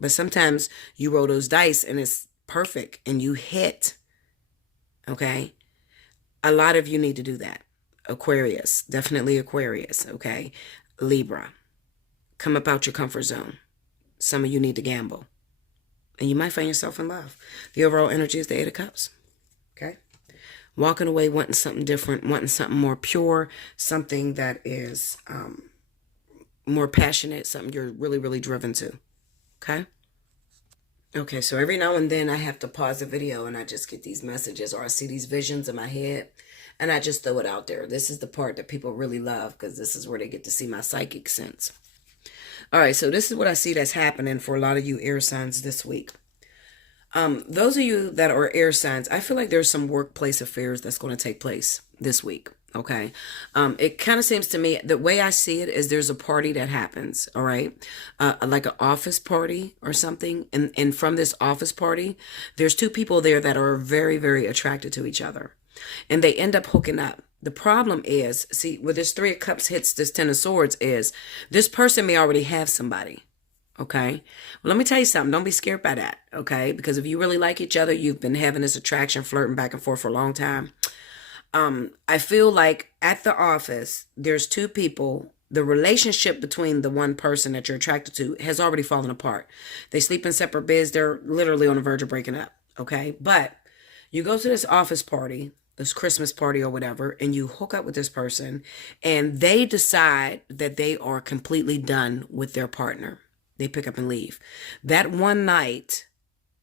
But sometimes you roll those dice and it's perfect and you hit. Okay? A lot of you need to do that. Aquarius, definitely Aquarius, okay? Libra, come up out your comfort zone. Some of you need to gamble. And you might find yourself in love. The overall energy is the Eight of Cups, okay? Walking away, wanting something different, wanting something more pure, something that is more passionate, something you're really, really driven to, okay? Okay, so every now and then I have to pause the video and I just get these messages or I see these visions in my head. And I just throw it out there. This is the part that people really love because this is where they get to see my psychic sense. All right, so this is what I see that's happening for a lot of you air signs this week. Those of you that are air signs, I feel like there's some workplace affairs that's going to take place this week. Okay. It kind of seems to me, the way I see it is there's a party that happens. All right. Like an office party or something. And from this office party, there's two people there that are very, very attracted to each other. And they end up hooking up. The problem is, see, where this Three of Cups hits this Ten of Swords is this person may already have somebody. Okay. Well, let me tell you something. Don't be scared by that. Okay. Because if you really like each other, you've been having this attraction, flirting back and forth for a long time. I feel like at the office, there's two people. The relationship between the one person that you're attracted to has already fallen apart. They sleep in separate beds. They're literally on the verge of breaking up. Okay. But you go to this office party, this Christmas party or whatever, and you hook up with this person and they decide that they are completely done with their partner. They pick up and leave. That one night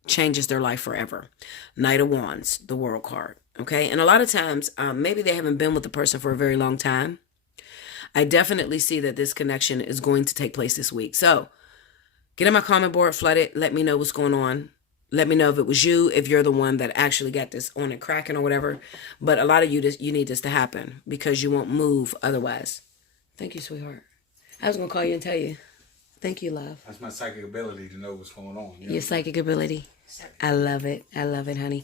changes their life forever. Knight of Wands, the World card. Okay. And a lot of times, maybe they haven't been with the person for a very long time. I definitely see that this connection is going to take place this week. So get in my comment board, flood it. Let me know what's going on. Let me know if it was you, if you're the one that actually got this on and cracking or whatever. But a lot of you, you need this to happen because you won't move otherwise. Thank you, sweetheart. I was going to call you and tell you. Thank you, love. That's my psychic ability to know what's going on. Your psychic ability. I love it. I love it, honey.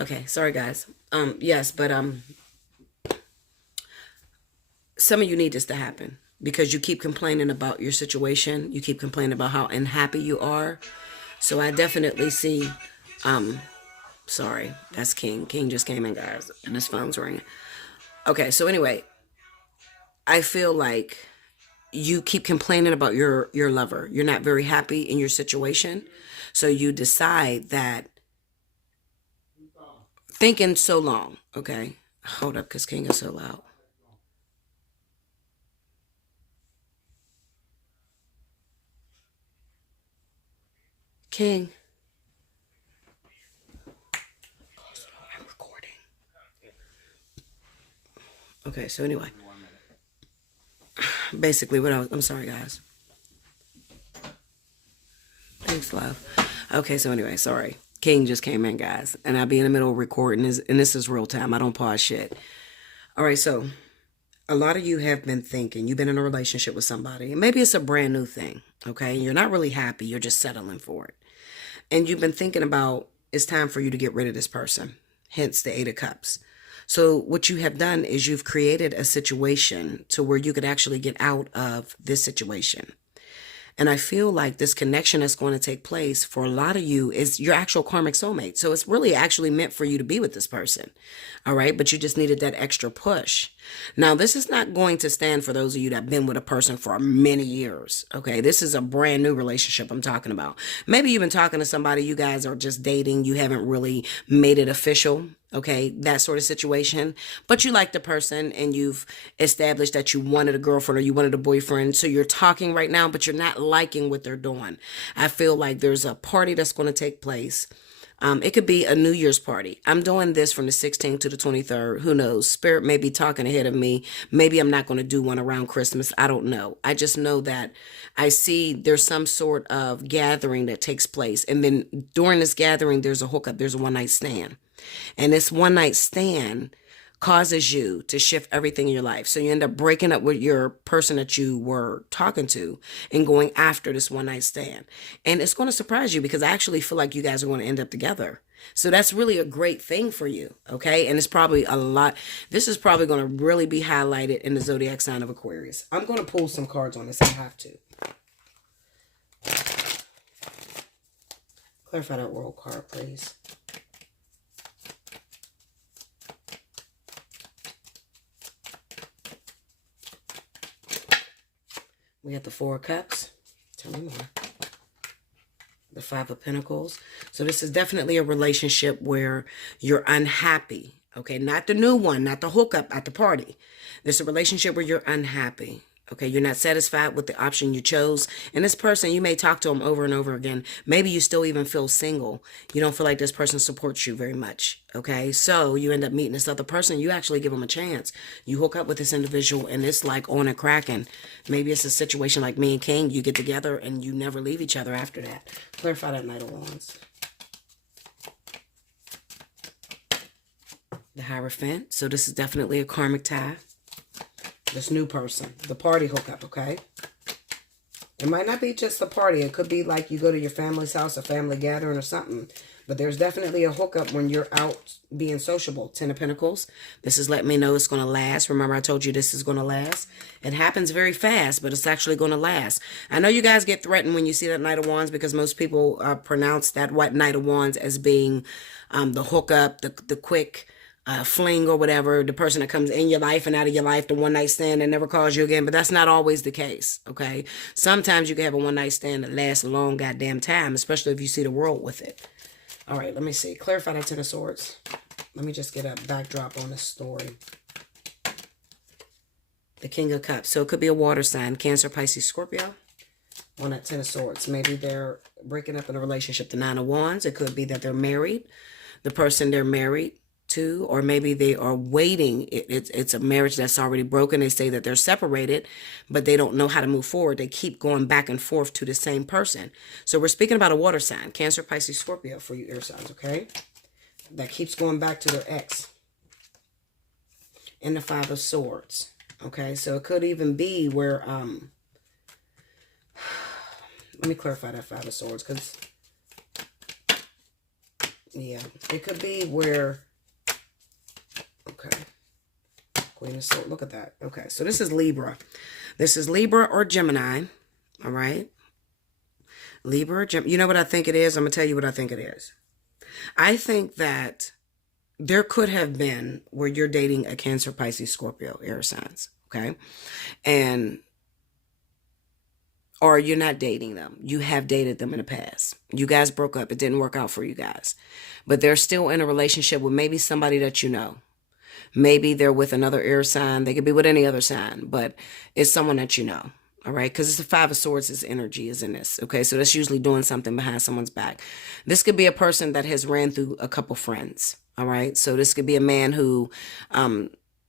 Okay, sorry, guys. Yes, but some of you need this to happen because you keep complaining about your situation. You keep complaining about how unhappy you are. So I definitely see, sorry, that's King. King just came in, guys, and his phone's ringing. Okay, so anyway, I feel like you keep complaining about your lover. You're not very happy in your situation. So you decide that thinking so long, okay, hold up, because King is so loud. King. I'm recording. Okay, so anyway. Basically, I'm sorry, guys. Thanks, love. Okay, so anyway, sorry. King just came in, guys. And I'll be in the middle of recording, and this is real time. I don't pause shit. All right, so a lot of you have been thinking, you've been in a relationship with somebody, and maybe it's a brand new thing, okay? You're not really happy. You're just settling for it. And you've been thinking about, it's time for you to get rid of this person, hence the Eight of Cups. So what you have done is you've created a situation to where you could actually get out of this situation. And I feel like this connection that's going to take place for a lot of you is your actual karmic soulmate. So it's really actually meant for you to be with this person. All right. But you just needed that extra push. Now, this is not going to stand for those of you that have been with a person for many years. Okay. This is a brand new relationship I'm talking about. Maybe you've been talking to somebody, you guys are just dating. You haven't really made it official. Okay, that sort of situation. But you like the person and you've established that you wanted a girlfriend or you wanted a boyfriend. So you're talking right now, but you're not liking what they're doing. I feel like there's a party that's going to take place. It could be a New Year's party. I'm doing this from the 16th to the 23rd. Who knows? Spirit may be talking ahead of me. Maybe I'm not going to do one around Christmas. I don't know. I just know that I see there's some sort of gathering that takes place. And then during this gathering, there's a hookup. There's a one night stand. And this one night stand causes you to shift everything in your life. So you end up breaking up with your person that you were talking to and going after this one night stand. And it's going to surprise you because I actually feel like you guys are going to end up together. So that's really a great thing for you. Okay. And it's probably a lot. This is probably going to really be highlighted in the zodiac sign of Aquarius. I'm going to pull some cards on this. I have to. Clarify that world card, please. We have the Four of Cups. Tell me more. The Five of Pentacles. So this is definitely a relationship where you're unhappy. Okay, not the new one, not the hookup at the party. There's a relationship where you're unhappy. Okay, you're not satisfied with the option you chose. And this person, you may talk to them over and over again. Maybe you still even feel single. You don't feel like this person supports you very much. Okay, so you end up meeting this other person. You actually give them a chance. You hook up with this individual and it's like on and cracking. Maybe it's a situation like me and King. You get together and you never leave each other after that. Clarify that Knight of Wands. The Hierophant. So this is definitely a karmic tie. This new person, the party hookup, okay? It might not be just the party. It could be like you go to your family's house, a family gathering or something. But there's definitely a hookup when you're out being sociable. Ten of Pentacles. This is letting me know it's going to last. Remember, I told you this is going to last. It happens very fast, but it's actually going to last. I know you guys get threatened when you see that Knight of Wands because most people pronounce that white Knight of Wands as being the hookup, the quick fling or whatever, the person that comes in your life and out of your life, the one night stand and never calls you again. But that's not always the case, okay? Sometimes you can have a one night stand that lasts a long goddamn time, especially if you see the world with it. All right, let me see. Clarify that Ten of Swords. Let me just get a backdrop on this story. The King of Cups. So it could be a water sign, Cancer, Pisces, Scorpio. On that Ten of Swords. Maybe they're breaking up in a relationship. The Nine of Wands. It could be that they're married. The person they're married to, or maybe they are waiting. It's a marriage that's already broken. They say that they're separated, but they don't know how to move forward. They keep going back and forth to the same person. So we're speaking about a water sign, Cancer, Pisces, Scorpio for you air signs, okay? That keeps going back to their ex. And the Five of Swords, okay? So it could even be where, let me clarify that Five of Swords, because, yeah, it could be where, okay. Queen of Swords. Look at that. Okay. So this is Libra. This is Libra or Gemini. All right. Libra or Gemini. You know what I think it is? I'm going to tell you what I think it is. I think that there could have been where you're dating a Cancer, Pisces, Scorpio, air signs. Okay. Or you're not dating them. You have dated them in the past. You guys broke up. It didn't work out for you guys. But they're still in a relationship with maybe somebody that you know. Maybe they're with another air sign. They could be with any other sign, but it's someone that you know. All right. Because it's the Five of Swords, his energy is in this. Okay. So that's usually doing something behind someone's back. This could be a person that has ran through a couple friends. All right. So this could be a man who,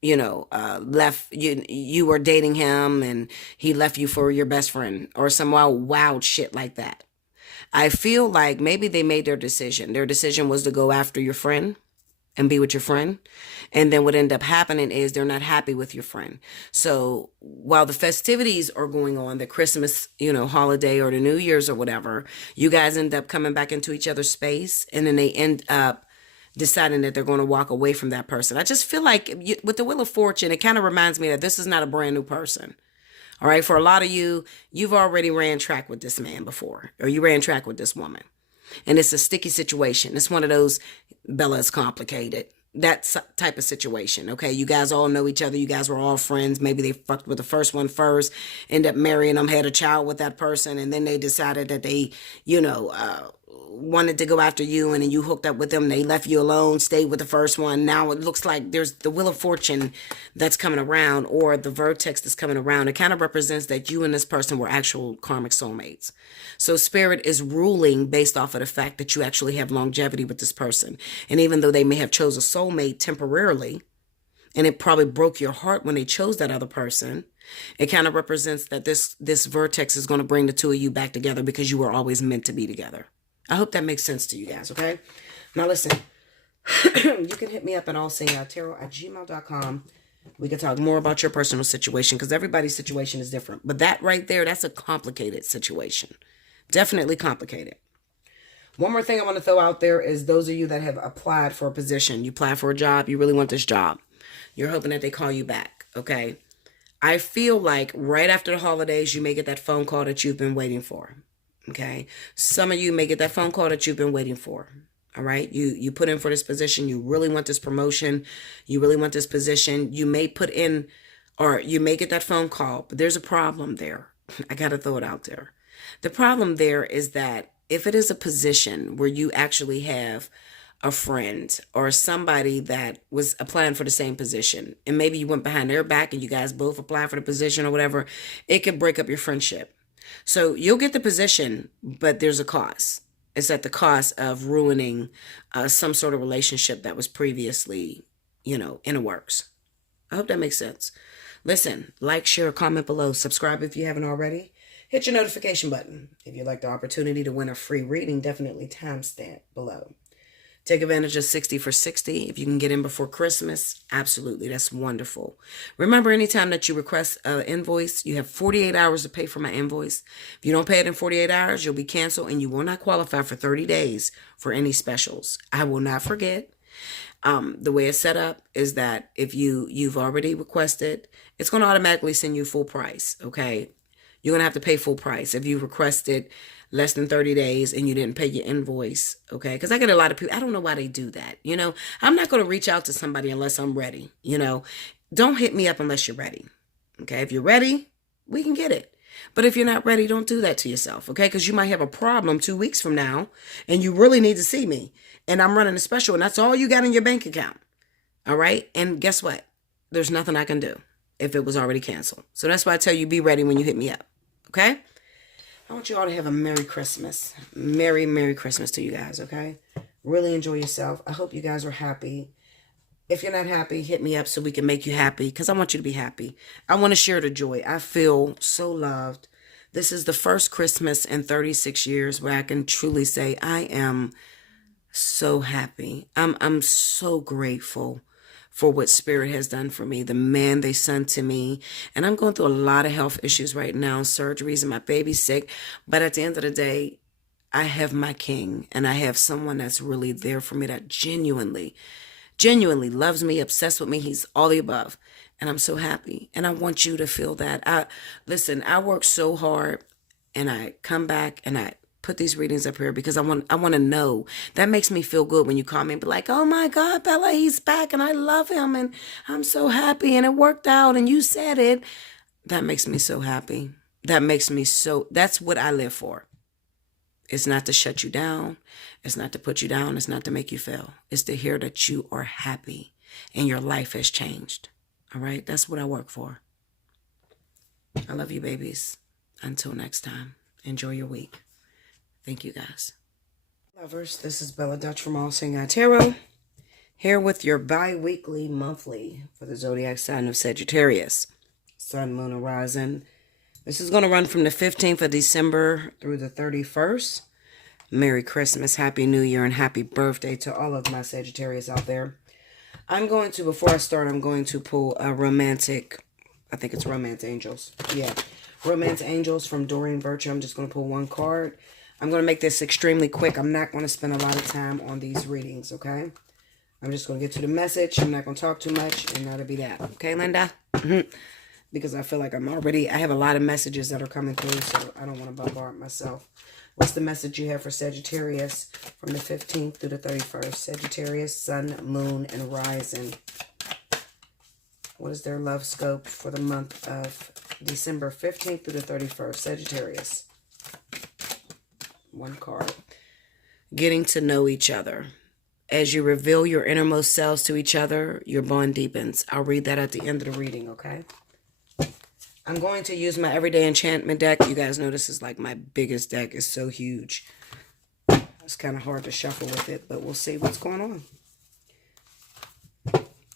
left you were dating him and he left you for your best friend or some wild shit like that. I feel like maybe they made their decision. Their decision was to go after your friend and be with your friend. And then what ended up happening is they're not happy with your friend. So while the festivities are going on, the Christmas, holiday or the New Year's or whatever, you guys end up coming back into each other's space. And then they end up deciding that they're going to walk away from that person. I just feel like with the Wheel of Fortune, it kind of reminds me that this is not a brand new person. All right. For a lot of you, you've already ran track with this man before, or you ran track with this woman. And it's a sticky situation. It's one of those, Bella is complicated. That type of situation. Okay. You guys all know each other. You guys were all friends. Maybe they fucked with the first one first, end up marrying them, had a child with that person. And then they decided that they, wanted to go after you, and then you hooked up with them. They left you alone, stayed with the first one. Now it looks like there's the Wheel of Fortune that's coming around, or the vertex that's coming around. It kind of represents that you and this person were actual karmic soulmates. So spirit is ruling based off of the fact that you actually have longevity with this person. And even though they may have chose a soulmate temporarily, and it probably broke your heart when they chose that other person, it kind of represents that this vertex is going to bring the two of you back together because you were always meant to be together. I hope that makes sense to you guys, okay? Now listen, you can hit me up at allseeingeyetarot@gmail.com. We can talk more about your personal situation because everybody's situation is different. But that right there, that's a complicated situation. Definitely complicated. One more thing I want to throw out there is those of you that have applied for a position. You apply for a job. You really want this job. You're hoping that they call you back, okay? I feel like right after the holidays, you may get that phone call that you've been waiting for, okay? Some of you may get that phone call that you've been waiting for, all right? You put in for this position. You really want this promotion. You really want this position. You may put in, or you may get that phone call, but there's a problem there. I got to throw it out there. The problem there is that if it is a position where you actually have a friend or somebody that was applying for the same position, and maybe you went behind their back and you guys both applied for the position or whatever, it could break up your friendship. So you'll get the position, but there's a cost. It's at the cost of ruining some sort of relationship that was previously, in the works. I hope that makes sense. Listen, like, share, comment below. Subscribe if you haven't already. Hit your notification button. If you'd like the opportunity to win a free reading, definitely timestamp below. Take advantage of 60 for 60. If you can get in before Christmas, absolutely. That's wonderful. Remember, anytime that you request an invoice, you have 48 hours to pay for my invoice. If you don't pay it in 48 hours, you'll be canceled and you will not qualify for 30 days for any specials. I will not forget. The way it's set up is that if you've already requested, it's going to automatically send you full price, okay? You're going to have to pay full price if you requested less than 30 days and you didn't pay your invoice, okay? Because I get a lot of people, I don't know why they do that, I'm not going to reach out to somebody unless I'm ready, Don't hit me up unless you're ready, okay? If you're ready, we can get it. But if you're not ready, don't do that to yourself, okay? Because you might have a problem 2 weeks from now and you really need to see me. And I'm running a special and that's all you got in your bank account, all right? And guess what? There's nothing I can do if it was already canceled. So that's why I tell you, be ready when you hit me up, okay? I want you all to have a Merry Christmas. Merry, Merry Christmas to you guys, okay? Really enjoy yourself. I hope you guys are happy. If you're not happy, hit me up so we can make you happy because I want you to be happy. I want to share the joy. I feel so loved. This is the first Christmas in 36 years where I can truly say I am so happy. I'm so grateful for what Spirit has done for me, the man they sent to me. And I'm going through a lot of health issues right now, surgeries, and my baby's sick. But at the end of the day, I have my king, and I have someone that's really there for me that genuinely loves me, obsessed with me. He's all the above. And I'm so happy. And I want you to feel that. Listen, I work so hard, and I come back, and I put these readings up here because I want to know. That makes me feel good when you call me and be like, oh my God, Bella, he's back and I love him and I'm so happy and it worked out and you said it. That makes me so happy. That's what I live for. It's not to shut you down. It's not to put you down. It's not to make you fail. It's to hear that you are happy and your life has changed. All right? That's what I work for. I love you, babies. Until next time, enjoy your week. Thank you, guys. Lovers, this is Bella Dutch from Allseeingeyetarot, here with your bi-weekly monthly for the zodiac sign of Sagittarius. Sun, Moon, and Rising. This is going to run from the 15th of December through the 31st. Merry Christmas, Happy New Year, and Happy Birthday to all of my Sagittarius out there. Before I start, I'm going to pull a romantic, I think it's Romance Angels. Yeah, Romance Angels from Doreen Virtue. I'm just going to pull one card. I'm going to make this extremely quick. I'm not going to spend a lot of time on these readings, okay? I'm just going to get to the message. I'm not going to talk too much, and that'll be that. Okay, Linda? Because I feel like I have a lot of messages that are coming through, so I don't want to bombard myself. What's the message you have for Sagittarius from the 15th through the 31st? Sagittarius, Sun, Moon, and Rising. What is their love scope for the month of December 15th through the 31st? Sagittarius. One card. getting to know each other. As you reveal your innermost selves to each other, your bond deepens. I'll read that at the end of the reading, okay? I'm going to use my everyday enchantment deck. You guys know this is like my biggest deck. It's so huge. It's kind of hard to shuffle with it, but we'll see what's going on.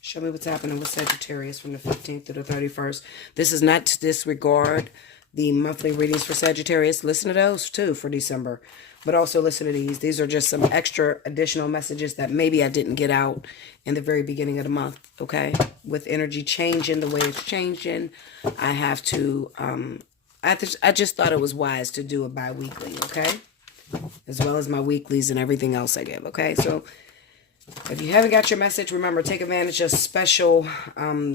Show me what's happening with Sagittarius from the 15th to the 31st. This is not to disregard the monthly readings for Sagittarius. Listen to those too for December. But also listen to these. These are just some extra additional messages that maybe I didn't get out in the very beginning of the month. Okay? With energy changing the way it's changing, I have to, I just thought it was wise to do it bi-weekly. Okay? As well as my weeklies and everything else I give. Okay? So if you haven't got your message, remember, take advantage of special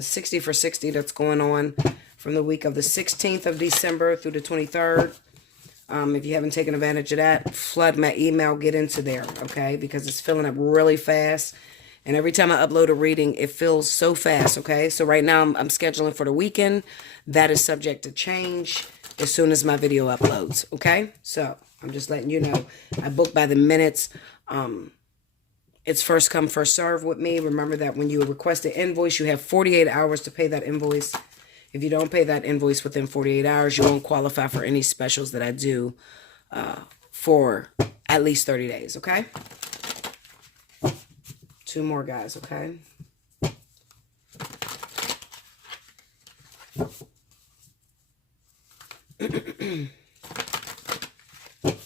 60 for 60 that's going on from the week of the 16th of December through the 23rd. If you haven't taken advantage of that, flood my email, get into there, okay? Because it's filling up really fast. And every time I upload a reading, it fills so fast, okay? So right now, I'm scheduling for the weekend. That is subject to change as soon as my video uploads, okay? So I'm just letting you know. I book by the minutes. It's first come, first serve with me. Remember that when you request an invoice, you have 48 hours to pay that invoice. If you don't pay that invoice within 48 hours, you won't qualify for any specials that I do for at least 30 days, okay? 2 more, guys, okay?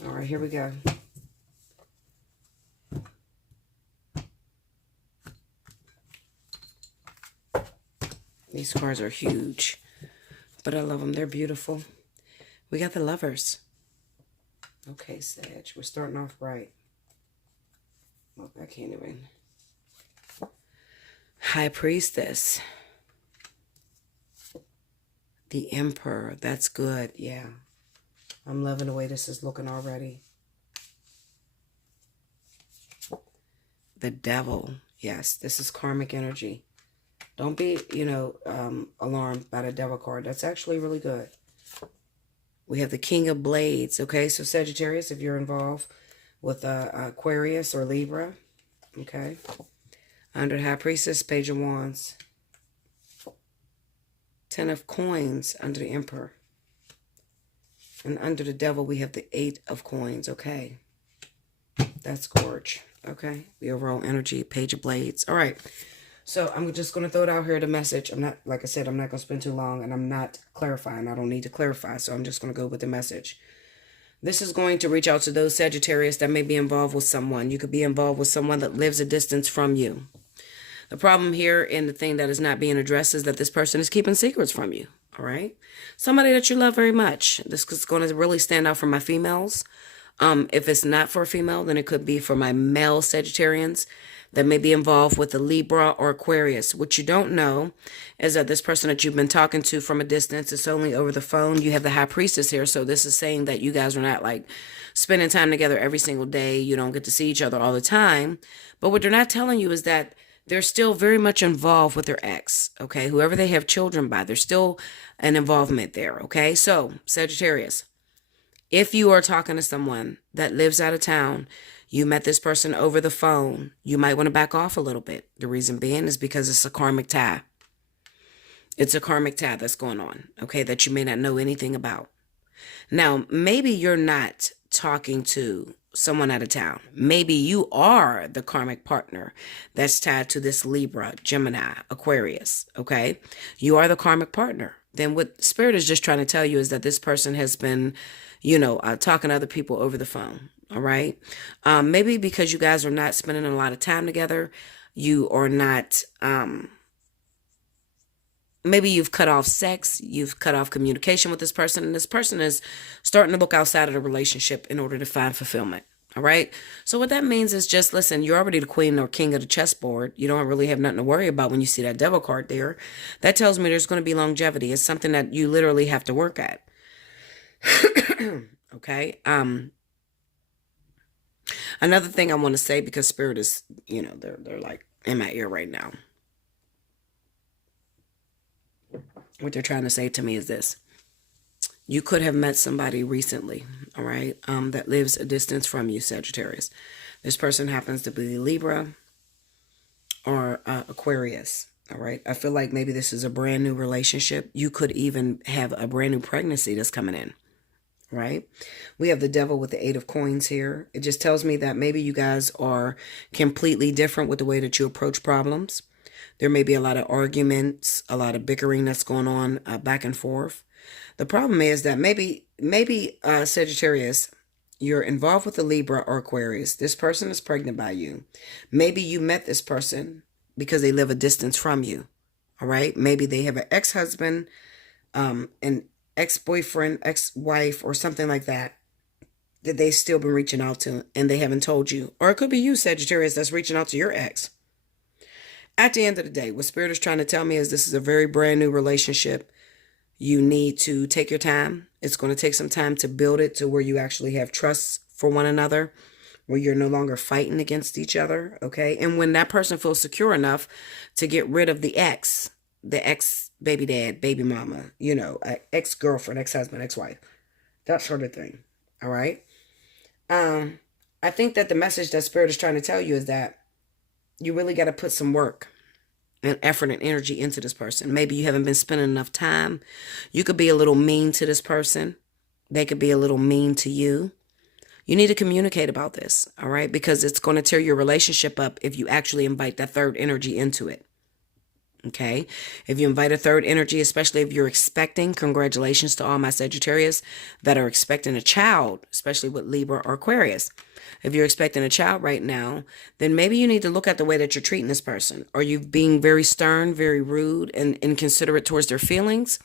All right, here we go. These cards are huge, but I love them. They're beautiful. We got the Lovers. Okay, Sag, we're starting off right. Well, I can't even. High Priestess. The Emperor. That's good, yeah. I'm loving the way this is looking already. The Devil. Yes, this is karmic energy. Don't be, alarmed by the Devil card. That's actually really good. We have the King of Blades. Okay, so Sagittarius, if you're involved with Aquarius or Libra. Okay. Under High Priestess, Page of Wands. 10 of Coins under the Emperor. And under the Devil, we have the 8 of Coins. Okay. That's gorge. Okay. The overall energy, Page of Blades. All right. So I'm just going to throw it out here, the message. I'm not, like I said, I'm not going to spend too long, and I'm not clarifying. I don't need to clarify, so I'm just going to go with the message. This is going to reach out to those Sagittarius that may be involved with someone. You could be involved with someone that lives a distance from you. The problem here and the thing that is not being addressed is that this person is keeping secrets from you, all right? Somebody that you love very much. This is going to really stand out for my females. If it's not for a female, then it could be for my male Sagittarians that may be involved with a Libra or Aquarius. What you don't know is that this person that you've been talking to from a distance, it's only over the phone. You have the High Priestess here, so this is saying that you guys are not like spending time together every single day. You don't get to see each other all the time. But what they're not telling you is that they're still very much involved with their ex, okay? Whoever they have children by, there's still an involvement there, okay? So, Sagittarius, if you are talking to someone that lives out of town, you met this person over the phone, you might want to back off a little bit. The reason being is because it's a karmic tie. It's a karmic tie that's going on, okay, that you may not know anything about. Now, maybe you're not talking to someone out of town. Maybe you are the karmic partner that's tied to this Libra, Gemini, Aquarius, okay? You are the karmic partner. Then what Spirit is just trying to tell you is that this person has been, talking to other people over the phone. All right. Maybe because you guys are not spending a lot of time together, you are not, maybe you've cut off sex, you've cut off communication with this person, and this person is starting to look outside of the relationship in order to find fulfillment. All right. So what that means is just, listen, you're already the queen or king of the chessboard. You don't really have nothing to worry about when you see that Devil card there. That tells me there's going to be longevity. It's something that you literally have to work at. Okay. Another thing I want to say, because Spirit is, they're like in my ear right now. What they're trying to say to me is this. You could have met somebody recently, all right, that lives a distance from you, Sagittarius. This person happens to be Libra or Aquarius. All right. I feel like maybe this is a brand new relationship. You could even have a brand new pregnancy that's coming in. Right? We have the devil with the 8 of coins here. It just tells me that maybe you guys are completely different with the way that you approach problems. There may be a lot of arguments, a lot of bickering that's going on back and forth. The problem is that maybe Sagittarius, you're involved with a Libra or Aquarius. This person is pregnant by you. Maybe you met this person because they live a distance from you. All right? Maybe they have an ex-husband, an ex-boyfriend, ex-wife, or something like that they've still been reaching out to and they haven't told you. Or it could be you, Sagittarius, that's reaching out to your ex. At the end of the day, what Spirit is trying to tell me is this is a very brand new relationship. You need to take your time. It's going to take some time to build it to where you actually have trust for one another, where you're no longer fighting against each other, okay? And when that person feels secure enough to get rid of the ex baby dad, baby mama, ex-girlfriend, ex-husband, ex-wife, that sort of thing, all right? I think that the message that Spirit is trying to tell you is that you really got to put some work and effort and energy into this person. Maybe you haven't been spending enough time. You could be a little mean to this person. They could be a little mean to you. You need to communicate about this, all right? Because it's going to tear your relationship up if you actually invite that third energy into it. Okay. If you invite a third energy, especially if you're expecting, congratulations to all my Sagittarius that are expecting a child, especially with Libra or Aquarius. If you're expecting a child right now, then maybe you need to look at the way that you're treating this person. Are you being very stern, very rude, and inconsiderate towards their feelings?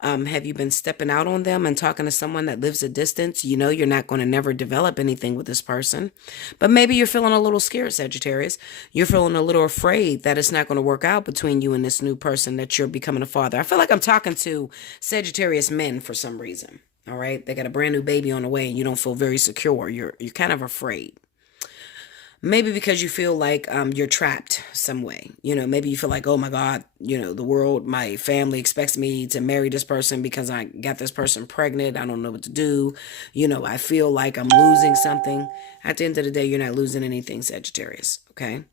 Have you been stepping out on them and talking to someone that lives a distance? You know you're not going to never develop anything with this person. But maybe you're feeling a little scared, Sagittarius. You're feeling a little afraid that it's not going to work out between you and this new person that you're becoming a father. I feel like I'm talking to Sagittarius men for some reason. All right? They got a brand new baby on the way and you don't feel very secure. You're kind of afraid. Maybe because you feel like you're trapped some way. Maybe you feel like, oh my God, the world, my family expects me to marry this person because I got this person pregnant. I don't know what to do. I feel like I'm losing something. At the end of the day, you're not losing anything, Sagittarius, okay?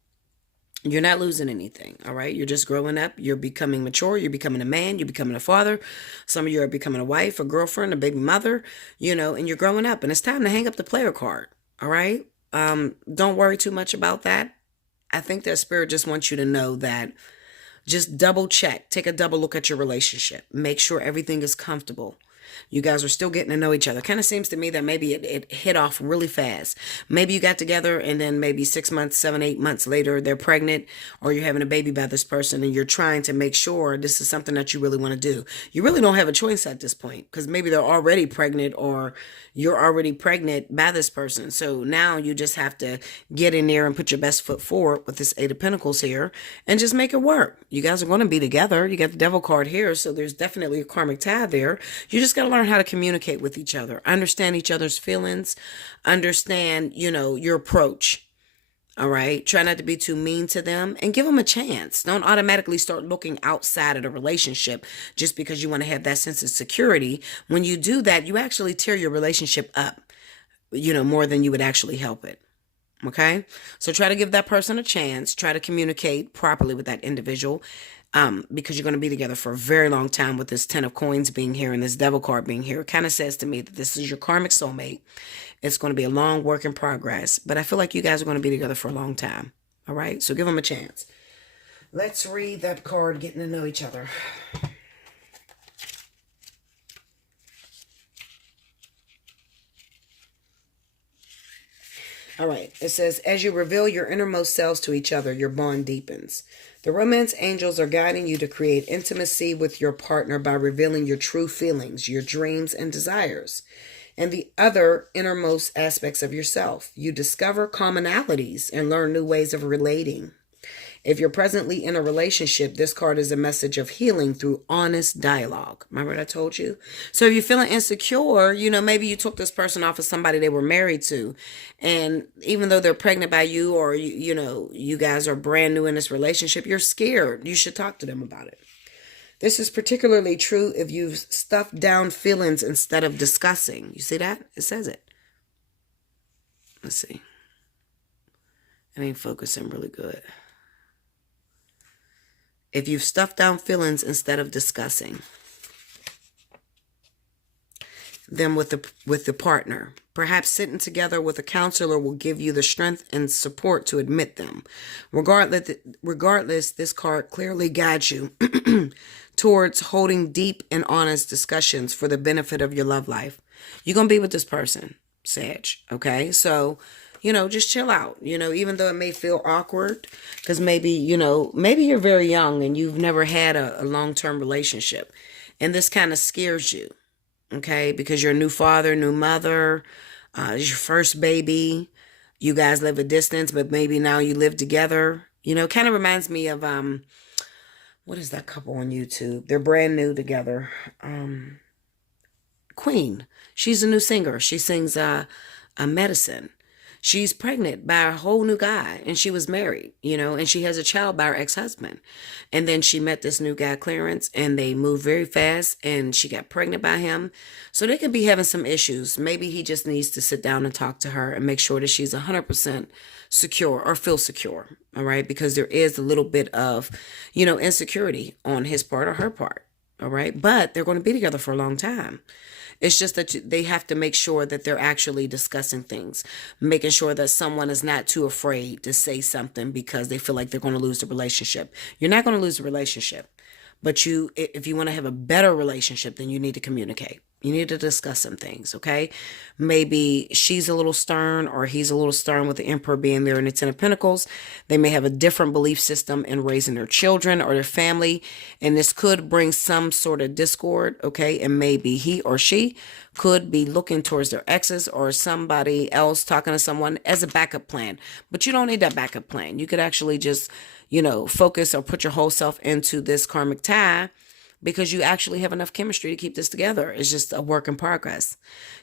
You're not losing anything, all right? You're just growing up. You're becoming mature. You're becoming a man. You're becoming a father. Some of you are becoming a wife, a girlfriend, a baby mother, and you're growing up. And it's time to hang up the player card, all right? Don't worry too much about that. I think that Spirit just wants you to know that just double check, take a double look at your relationship. Make sure everything is comfortable. You guys are still getting to know each other. Kind of seems to me that maybe it hit off really fast. Maybe you got together and then maybe 6 months, 7, 8 months later, they're pregnant or you're having a baby by this person and you're trying to make sure this is something that you really want to do. You really don't have a choice at this point because maybe they're already pregnant or you're already pregnant by this person. So now you just have to get in there and put your best foot forward with this 8 of Pentacles here and just make it work. You guys are going to be together. You got the Devil card here. So there's definitely a karmic tie there. You just got to learn how to communicate with each other, understand each other's feelings, understand, your approach. All right. Try not to be too mean to them and give them a chance. Don't automatically start looking outside of the relationship just because you want to have that sense of security. When you do that, you actually tear your relationship up, more than you would actually help it. Okay. So try to give that person a chance. Try to communicate properly with that individual. Because you're going to be together for a very long time with this 10 of coins being here and this Devil card being here. It kind of says to me that this is your karmic soulmate. It's going to be a long work in progress, but I feel like you guys are going to be together for a long time. All right. So give them a chance. Let's read that card, getting to know each other. All right. It says, as you reveal your innermost selves to each other, your bond deepens. The romance angels are guiding you to create intimacy with your partner by revealing your true feelings, your dreams and desires, and the other innermost aspects of yourself. You discover commonalities and learn new ways of relating. If you're presently in a relationship, this card is a message of healing through honest dialogue. Remember what I told you? So if you're feeling insecure, maybe you took this person off of somebody they were married to. And even though they're pregnant by you or, you guys are brand new in this relationship, you're scared. You should talk to them about it. This is particularly true if you've stuffed down feelings instead of discussing. You see that? It says it. Let's see. It ain't focusing really good. If you've stuffed down feelings instead of discussing them with the partner, perhaps sitting together with a counselor will give you the strength and support to admit them. Regardless, this card clearly guides you towards holding deep and honest discussions for the benefit of your love life. You're going to be with this person, Sag, okay? So, just chill out, even though it may feel awkward, because maybe you're very young and you've never had a long-term relationship, and this kind of scares you, okay? Because you're a new father, new mother, it's your first baby, you guys live a distance, but maybe now you live together, kind of reminds me of, what is that couple on YouTube? They're brand new together. Queen. She's a new singer. She sings a Medicine. She's pregnant by a whole new guy, and she was married, and she has a child by her ex-husband. And then she met this new guy, Clarence, and they moved very fast, and she got pregnant by him. So they could be having some issues. Maybe he just needs to sit down and talk to her and make sure that she's 100% secure or feel secure, all right? Because there is a little bit of, insecurity on his part or her part, all right? But they're going to be together for a long time. It's just that they have to make sure that they're actually discussing things, making sure that someone is not too afraid to say something because they feel like they're going to lose the relationship. You're not going to lose the relationship, but if you want to have a better relationship, then you need to communicate. You need to discuss some things, okay? Maybe she's a little stern or he's a little stern with the Emperor being there in the Ten of Pentacles. They may have a different belief system in raising their children or their family, and this could bring some sort of discord, okay? And maybe he or she could be looking towards their exes or somebody else talking to someone as a backup plan. But you don't need that backup plan. You could actually just, focus or put your whole self into this karmic tie, because you actually have enough chemistry to keep this together. It's just a work in progress.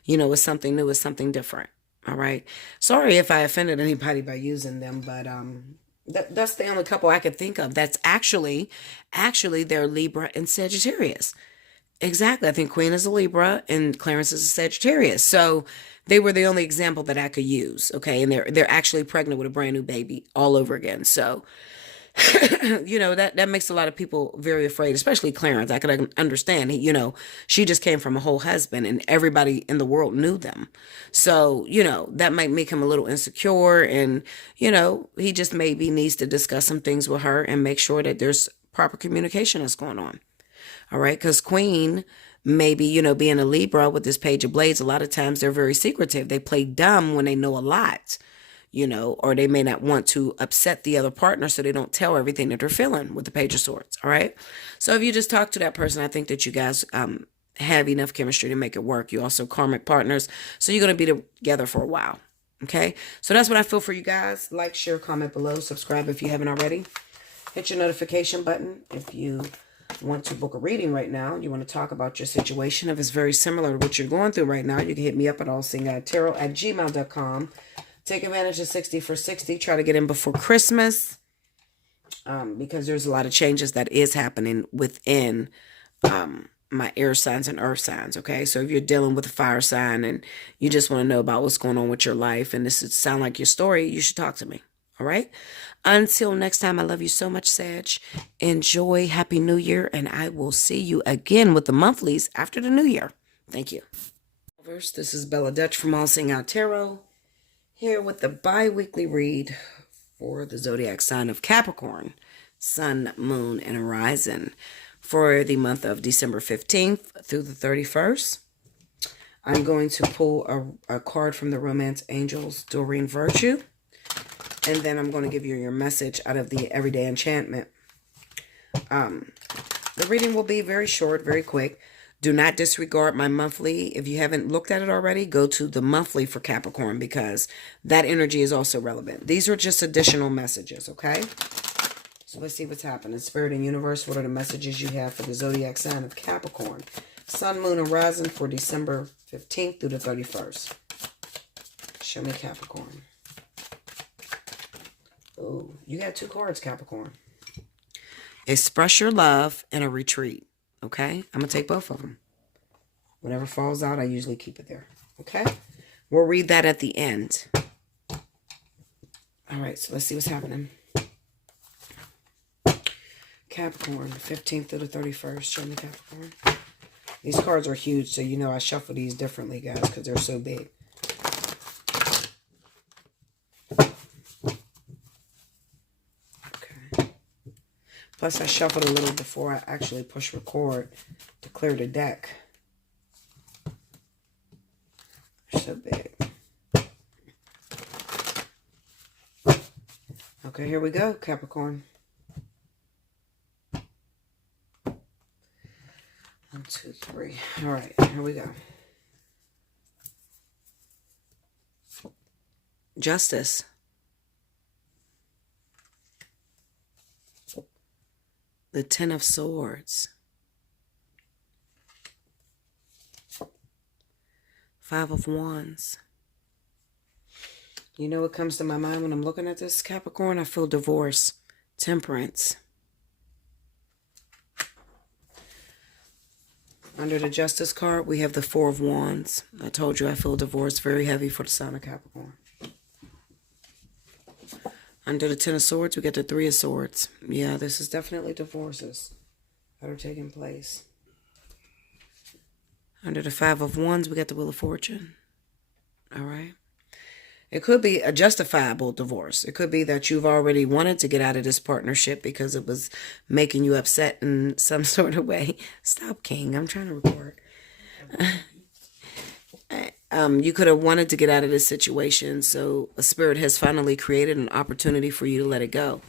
It's something new, it's something different. All right. Sorry if I offended anybody by using them, but that's the only couple I could think of. That's actually they're Libra and Sagittarius. Exactly. I think Queen is a Libra and Clarence is a Sagittarius. So they were the only example that I could use. Okay. And they're actually pregnant with a brand new baby all over again. So that makes a lot of people very afraid, especially Clarence. I could understand. She just came from a whole husband and everybody in the world knew them. So, that might make him a little insecure, and, he just maybe needs to discuss some things with her and make sure that there's proper communication that's going on. All right. Because Queen, maybe, being a Libra with this Page of Blades, a lot of times they're very secretive. They play dumb when they know a lot. Or they may not want to upset the other partner, so they don't tell everything that they're feeling with the Page of Swords, all right? So if you just talk to that person, I think that you guys have enough chemistry to make it work. You also karmic partners, so you're going to be together for a while, okay? So that's what I feel for you guys. Like, share, comment below, subscribe if you haven't already. Hit your notification button if you want to book a reading right now. You want to talk about your situation. If it's very similar to what you're going through right now, you can hit me up at allseeingeyetarot@gmail.com. Take advantage of 60 for 60. Try to get in before Christmas, because there's a lot of changes that is happening within my air signs and earth signs, okay? So if you're dealing with a fire sign and you just want to know about what's going on with your life and this would sound like your story, you should talk to me, all right? Until next time, I love you so much, Sag. Enjoy. Happy New Year, and I will see you again with the monthlies after the New Year. Thank you. This is Bella Dutch from Allseeingeyetarot, here with the bi-weekly read for the zodiac sign of Capricorn, Sun, Moon, and Horizon for the month of December 15th through the 31st. I'm going to pull a card from the Romance Angels, Doreen Virtue, and then I'm going to give you your message out of the Everyday Enchantment. The reading will be very short, very quick. Do not disregard my monthly. If you haven't looked at it already, go to the monthly for Capricorn, because that energy is also relevant. These are just additional messages, okay? So let's see what's happening. Spirit and Universe, what are the messages you have for the zodiac sign of Capricorn? Sun, Moon, and Horizon for December 15th through the 31st. Show me Capricorn. Oh, you got two cards, Capricorn. Express your love and a retreat. Okay, I'm going to take both of them. Whatever falls out, I usually keep it there. Okay, we'll read that at the end. All right, so let's see what's happening. Capricorn, 15th through the 31st. Show me Capricorn. These cards are huge, so you know I shuffle these differently, guys, because they're so big. Okay. Plus, I shuffled a little before I actually push record to clear the deck. They're so big. Okay, here we go, Capricorn. 1, 2, 3. All right, here we go. Justice. The Ten of Swords. 5 of Wands. You know what comes to my mind when I'm looking at this, Capricorn? I feel divorce, temperance. Under the Justice card, we have the 4 of Wands. I told you I feel divorce very heavy for the sign of Capricorn. Under the Ten of Swords, we get the 3 of Swords. Yeah, this is definitely divorces that are taking place. Under the 5 of Wands, we got the Wheel of Fortune. All right. It could be a justifiable divorce. It could be that you've already wanted to get out of this partnership because it was making you upset in some sort of way. Stop, King. I'm trying to record. You could have wanted to get out of this situation, so a spirit has finally created an opportunity for you to let it go.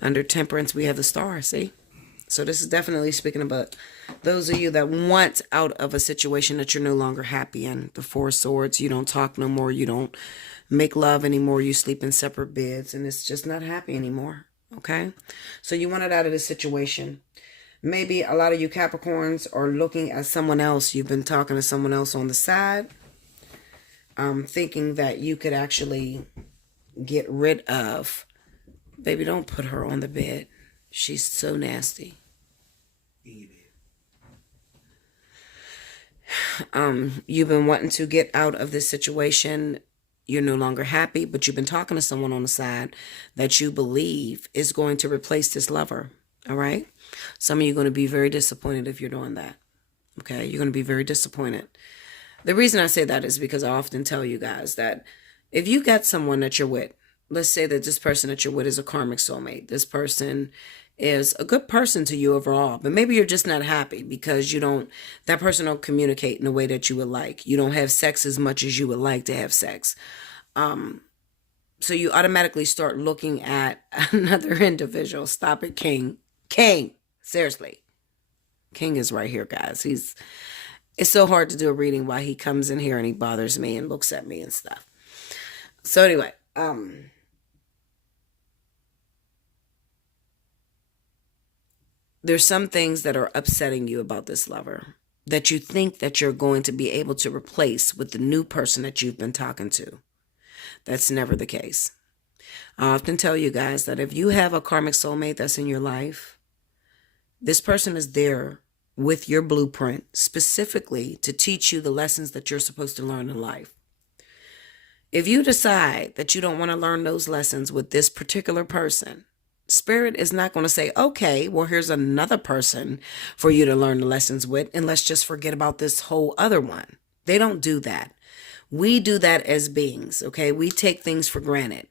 Under Temperance, we have the Star, see? So this is definitely speaking about those of you that want out of a situation that you're no longer happy in. The 4 of Swords, you don't talk no more, you don't make love anymore, you sleep in separate beds, and it's just not happy anymore, okay? So you wanted out of this situation. Maybe a lot of you Capricorns are looking at someone else. You've been talking to someone else on the side, thinking that you could actually get rid of. Baby, don't put her on the bed. She's so nasty. You've been wanting to get out of this situation. You're no longer happy, but you've been talking to someone on the side that you believe is going to replace this lover. All right? Some of you are going to be very disappointed if you're doing that. Okay? You're going to be very disappointed. The reason I say that is because I often tell you guys that if you got someone that you're with, let's say that this person that you're with is a karmic soulmate. This person is a good person to you overall, but maybe you're just not happy because that person don't communicate in the way that you would like. You don't have sex as much as you would like to have sex. So you automatically start looking at another individual. Stop it, King. King, seriously. King is right here, guys. It's so hard to do a reading while he comes in here and he bothers me and looks at me and stuff. So anyway, there's some things that are upsetting you about this lover that you think that you're going to be able to replace with the new person that you've been talking to. That's never the case. I often tell you guys that if you have a karmic soulmate that's in your life, this person is there with your blueprint specifically to teach you the lessons that you're supposed to learn in life. If you decide that you don't want to learn those lessons with this particular person, Spirit is not going to say, okay, well, here's another person for you to learn the lessons with, and let's just forget about this whole other one. They don't do that. We do that as beings, okay? We take things for granted.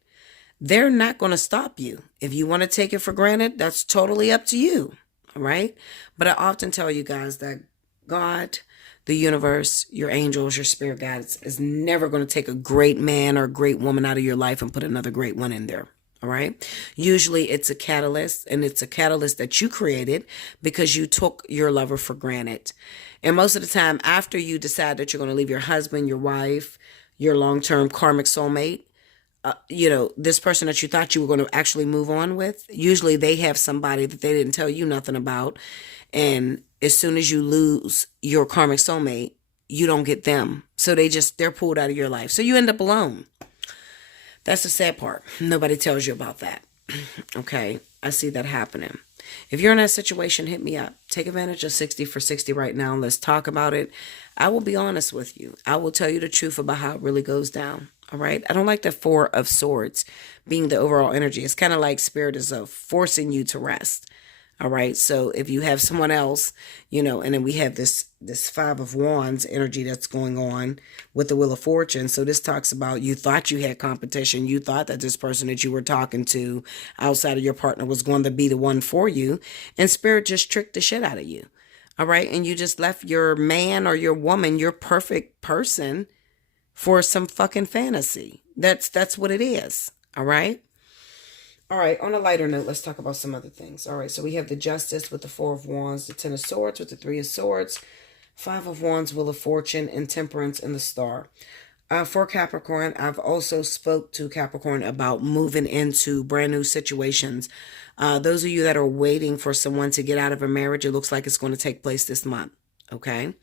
They're not going to stop you. If you want to take it for granted, that's totally up to you, all right? But I often tell you guys that God, the universe, your angels, your spirit guides is never going to take a great man or a great woman out of your life and put another great one in there. All right. Usually it's a catalyst, and it's a catalyst that you created because you took your lover for granted. And most of the time after you decide that you're going to leave your husband, your wife, your long-term karmic soulmate, this person that you thought you were going to actually move on with, usually they have somebody that they didn't tell you nothing about. And as soon as you lose your karmic soulmate, you don't get them. So they're pulled out of your life. So you end up alone. That's the sad part. Nobody tells you about that. Okay, I see that happening. If you're in that situation, hit me up. Take advantage of 60 for 60 right now. Let's talk about it. I will be honest with you. I will tell you the truth about how it really goes down. All right. I don't like the Four of Swords being the overall energy. It's kind of like Spirit is forcing you to rest. All right. So if you have someone else, and then we have this Five of Wands energy that's going on with the Wheel of Fortune. So this talks about you thought you had competition. You thought that this person that you were talking to outside of your partner was going to be the one for you. And Spirit just tricked the shit out of you. All right. And you just left your man or your woman, your perfect person, for some fucking fantasy. That's what it is. All right. All right. On a lighter note, let's talk about some other things. All right. So we have the Justice with the Four of Wands, the Ten of Swords with the Three of Swords, Five of Wands, Wheel of Fortune, and Temperance and the Star. For Capricorn, I've also spoke to Capricorn about moving into brand new situations. Those of you that are waiting for someone to get out of a marriage, it looks like it's going to take place this month. Okay.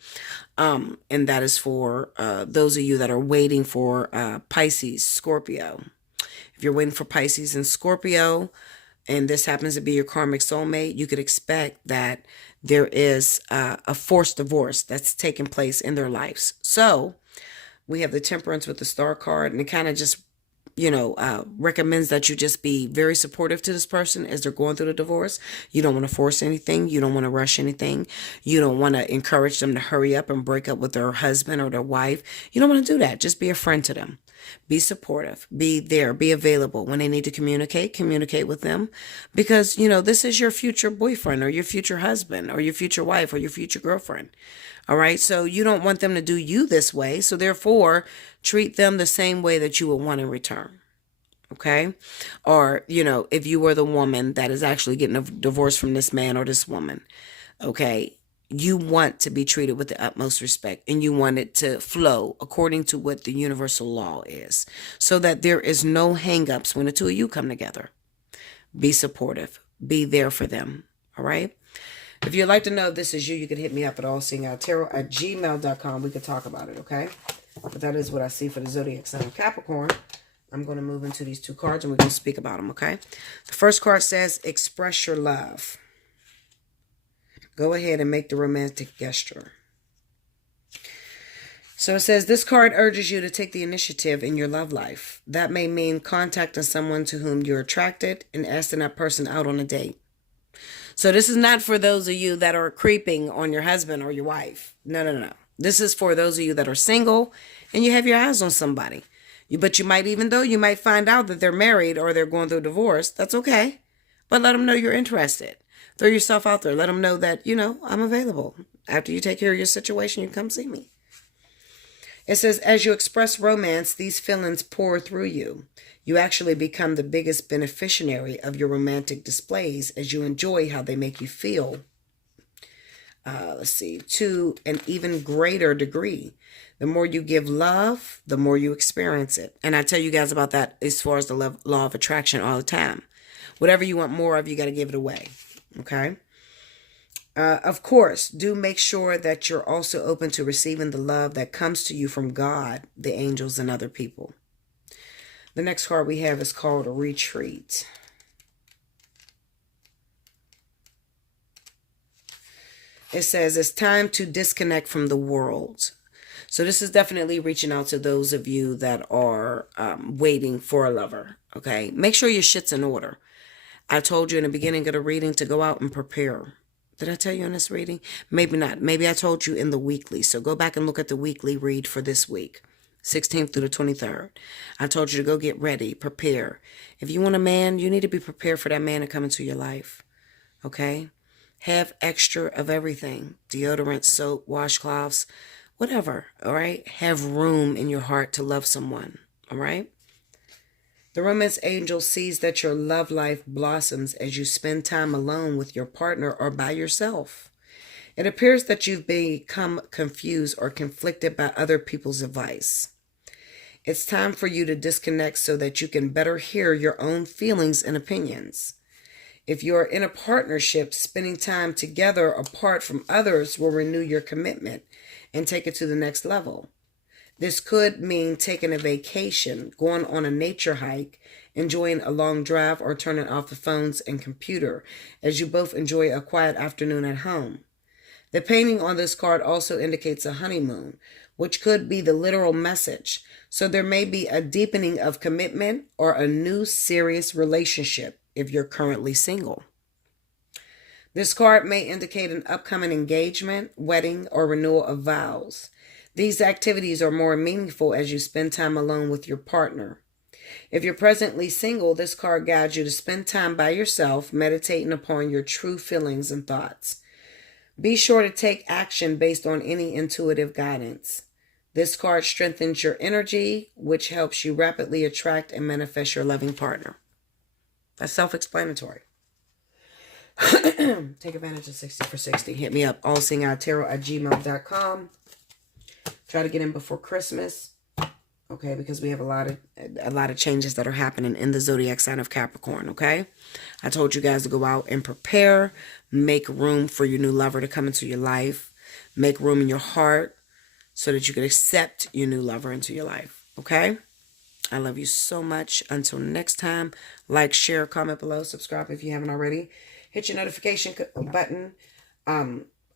And that is for those of you that are waiting for Pisces, Scorpio. If you're waiting for Pisces and Scorpio, and this happens to be your karmic soulmate, you could expect that there is a forced divorce that's taking place in their lives. So we have the Temperance with the Star card, and it kind of just recommends that you just be very supportive to this person as they're going through the divorce. You don't want to force anything. You don't want to rush anything. You don't want to encourage them to hurry up and break up with their husband or their wife. You don't want to do that. Just be a friend to them. Be supportive. Be there. Be available. When they need to communicate with them. Because, this is your future boyfriend or your future husband or your future wife or your future girlfriend. All right. So you don't want them to do you this way. So therefore, treat them the same way that you would want in return. Okay. Or, if you were the woman that is actually getting a divorce from this man or this woman. Okay. You want to be treated with the utmost respect, and you want it to flow according to what the universal law is, so that there is no hangups when the two of you come together. Be supportive. Be there for them. All right. If you'd like to know if this is you, you can hit me up at allseeingeyetarot@gmail.com. We could talk about it, okay? But that is what I see for the zodiac sign of Capricorn. I'm going to move into these two cards, and we're going to speak about them, okay? The first card says, express your love. Go ahead and make the romantic gesture. So it says, this card urges you to take the initiative in your love life. That may mean contacting someone to whom you're attracted and asking that person out on a date. So this is not for those of you that are creeping on your husband or your wife. No. This is for those of you that are single and you have your eyes on somebody. But you might find out that they're married or they're going through a divorce. That's okay. But let them know you're interested. Throw yourself out there. Let them know that, I'm available. After you take care of your situation, you come see me. It says, as you express romance, these feelings pour through you. You actually become the biggest beneficiary of your romantic displays as you enjoy how they make you feel. To an even greater degree. The more you give love, the more you experience it. And I tell you guys about that as far as the law of attraction all the time. Whatever you want more of, you got to give it away. Okay? Of course, do make sure that you're also open to receiving the love that comes to you from God, the angels, and other people. The next card we have is called a retreat. It says it's time to disconnect from the world. So this is definitely reaching out to those of you that are waiting for a lover. Okay? Make sure your shit's in order. I told you in the beginning of the reading to go out and prepare. Did I tell you in this reading? Maybe not. Maybe I told you in the weekly. So go back and look at the weekly read for this week, 16th through the 23rd. I told you to go get ready, prepare. If you want a man, you need to be prepared for that man to come into your life. Okay? Have extra of everything. Deodorant, soap, washcloths, whatever. All right? Have room in your heart to love someone. All right? The romance angel sees that your love life blossoms as you spend time alone with your partner or by yourself. It appears that you've become confused or conflicted by other people's advice. It's time for you to disconnect so that you can better hear your own feelings and opinions. If you are in a partnership, spending time together apart from others will renew your commitment and take it to the next level. This could mean taking a vacation, going on a nature hike, enjoying a long drive, or turning off the phones and computer as you both enjoy a quiet afternoon at home. The painting on this card also indicates a honeymoon, which could be the literal message. So there may be a deepening of commitment or a new serious relationship if you're currently single. This card may indicate an upcoming engagement, wedding, or renewal of vows. These activities are more meaningful as you spend time alone with your partner. If you're presently single, this card guides you to spend time by yourself, meditating upon your true feelings and thoughts. Be sure to take action based on any intuitive guidance. This card strengthens your energy, which helps you rapidly attract and manifest your loving partner. That's self-explanatory. Take advantage of 60 for 60. Hit me up, allseeingeyetarot@gmail.com. Try to get in before Christmas. Okay, because we have a lot of changes that are happening in the zodiac sign of Capricorn, okay? I told you guys to go out and prepare, make room for your new lover to come into your life, make room in your heart so that you can accept your new lover into your life, okay? I love you so much. Until next time, like, share, comment below, subscribe if you haven't already. Hit your notification button.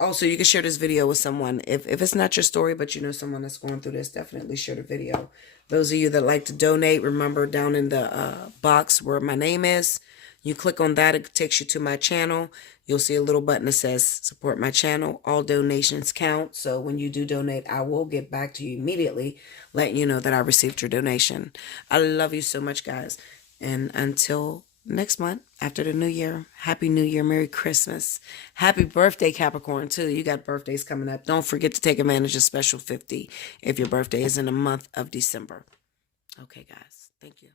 Also, you can share this video with someone. If it's not your story, but you know someone that's going through this, definitely share the video. Those of you that like to donate, remember down in the box where my name is, you click on that, it takes you to my channel. You'll see a little button that says support my channel. All donations count. So when you do donate, I will get back to you immediately, letting you know that I received your donation. I love you so much, guys. And until next month, after the new year, Happy New Year, Merry Christmas. Happy birthday, Capricorn, too. You got birthdays coming up. Don't forget to take advantage of Special 50 if your birthday is in the month of December. Okay, guys. Thank you.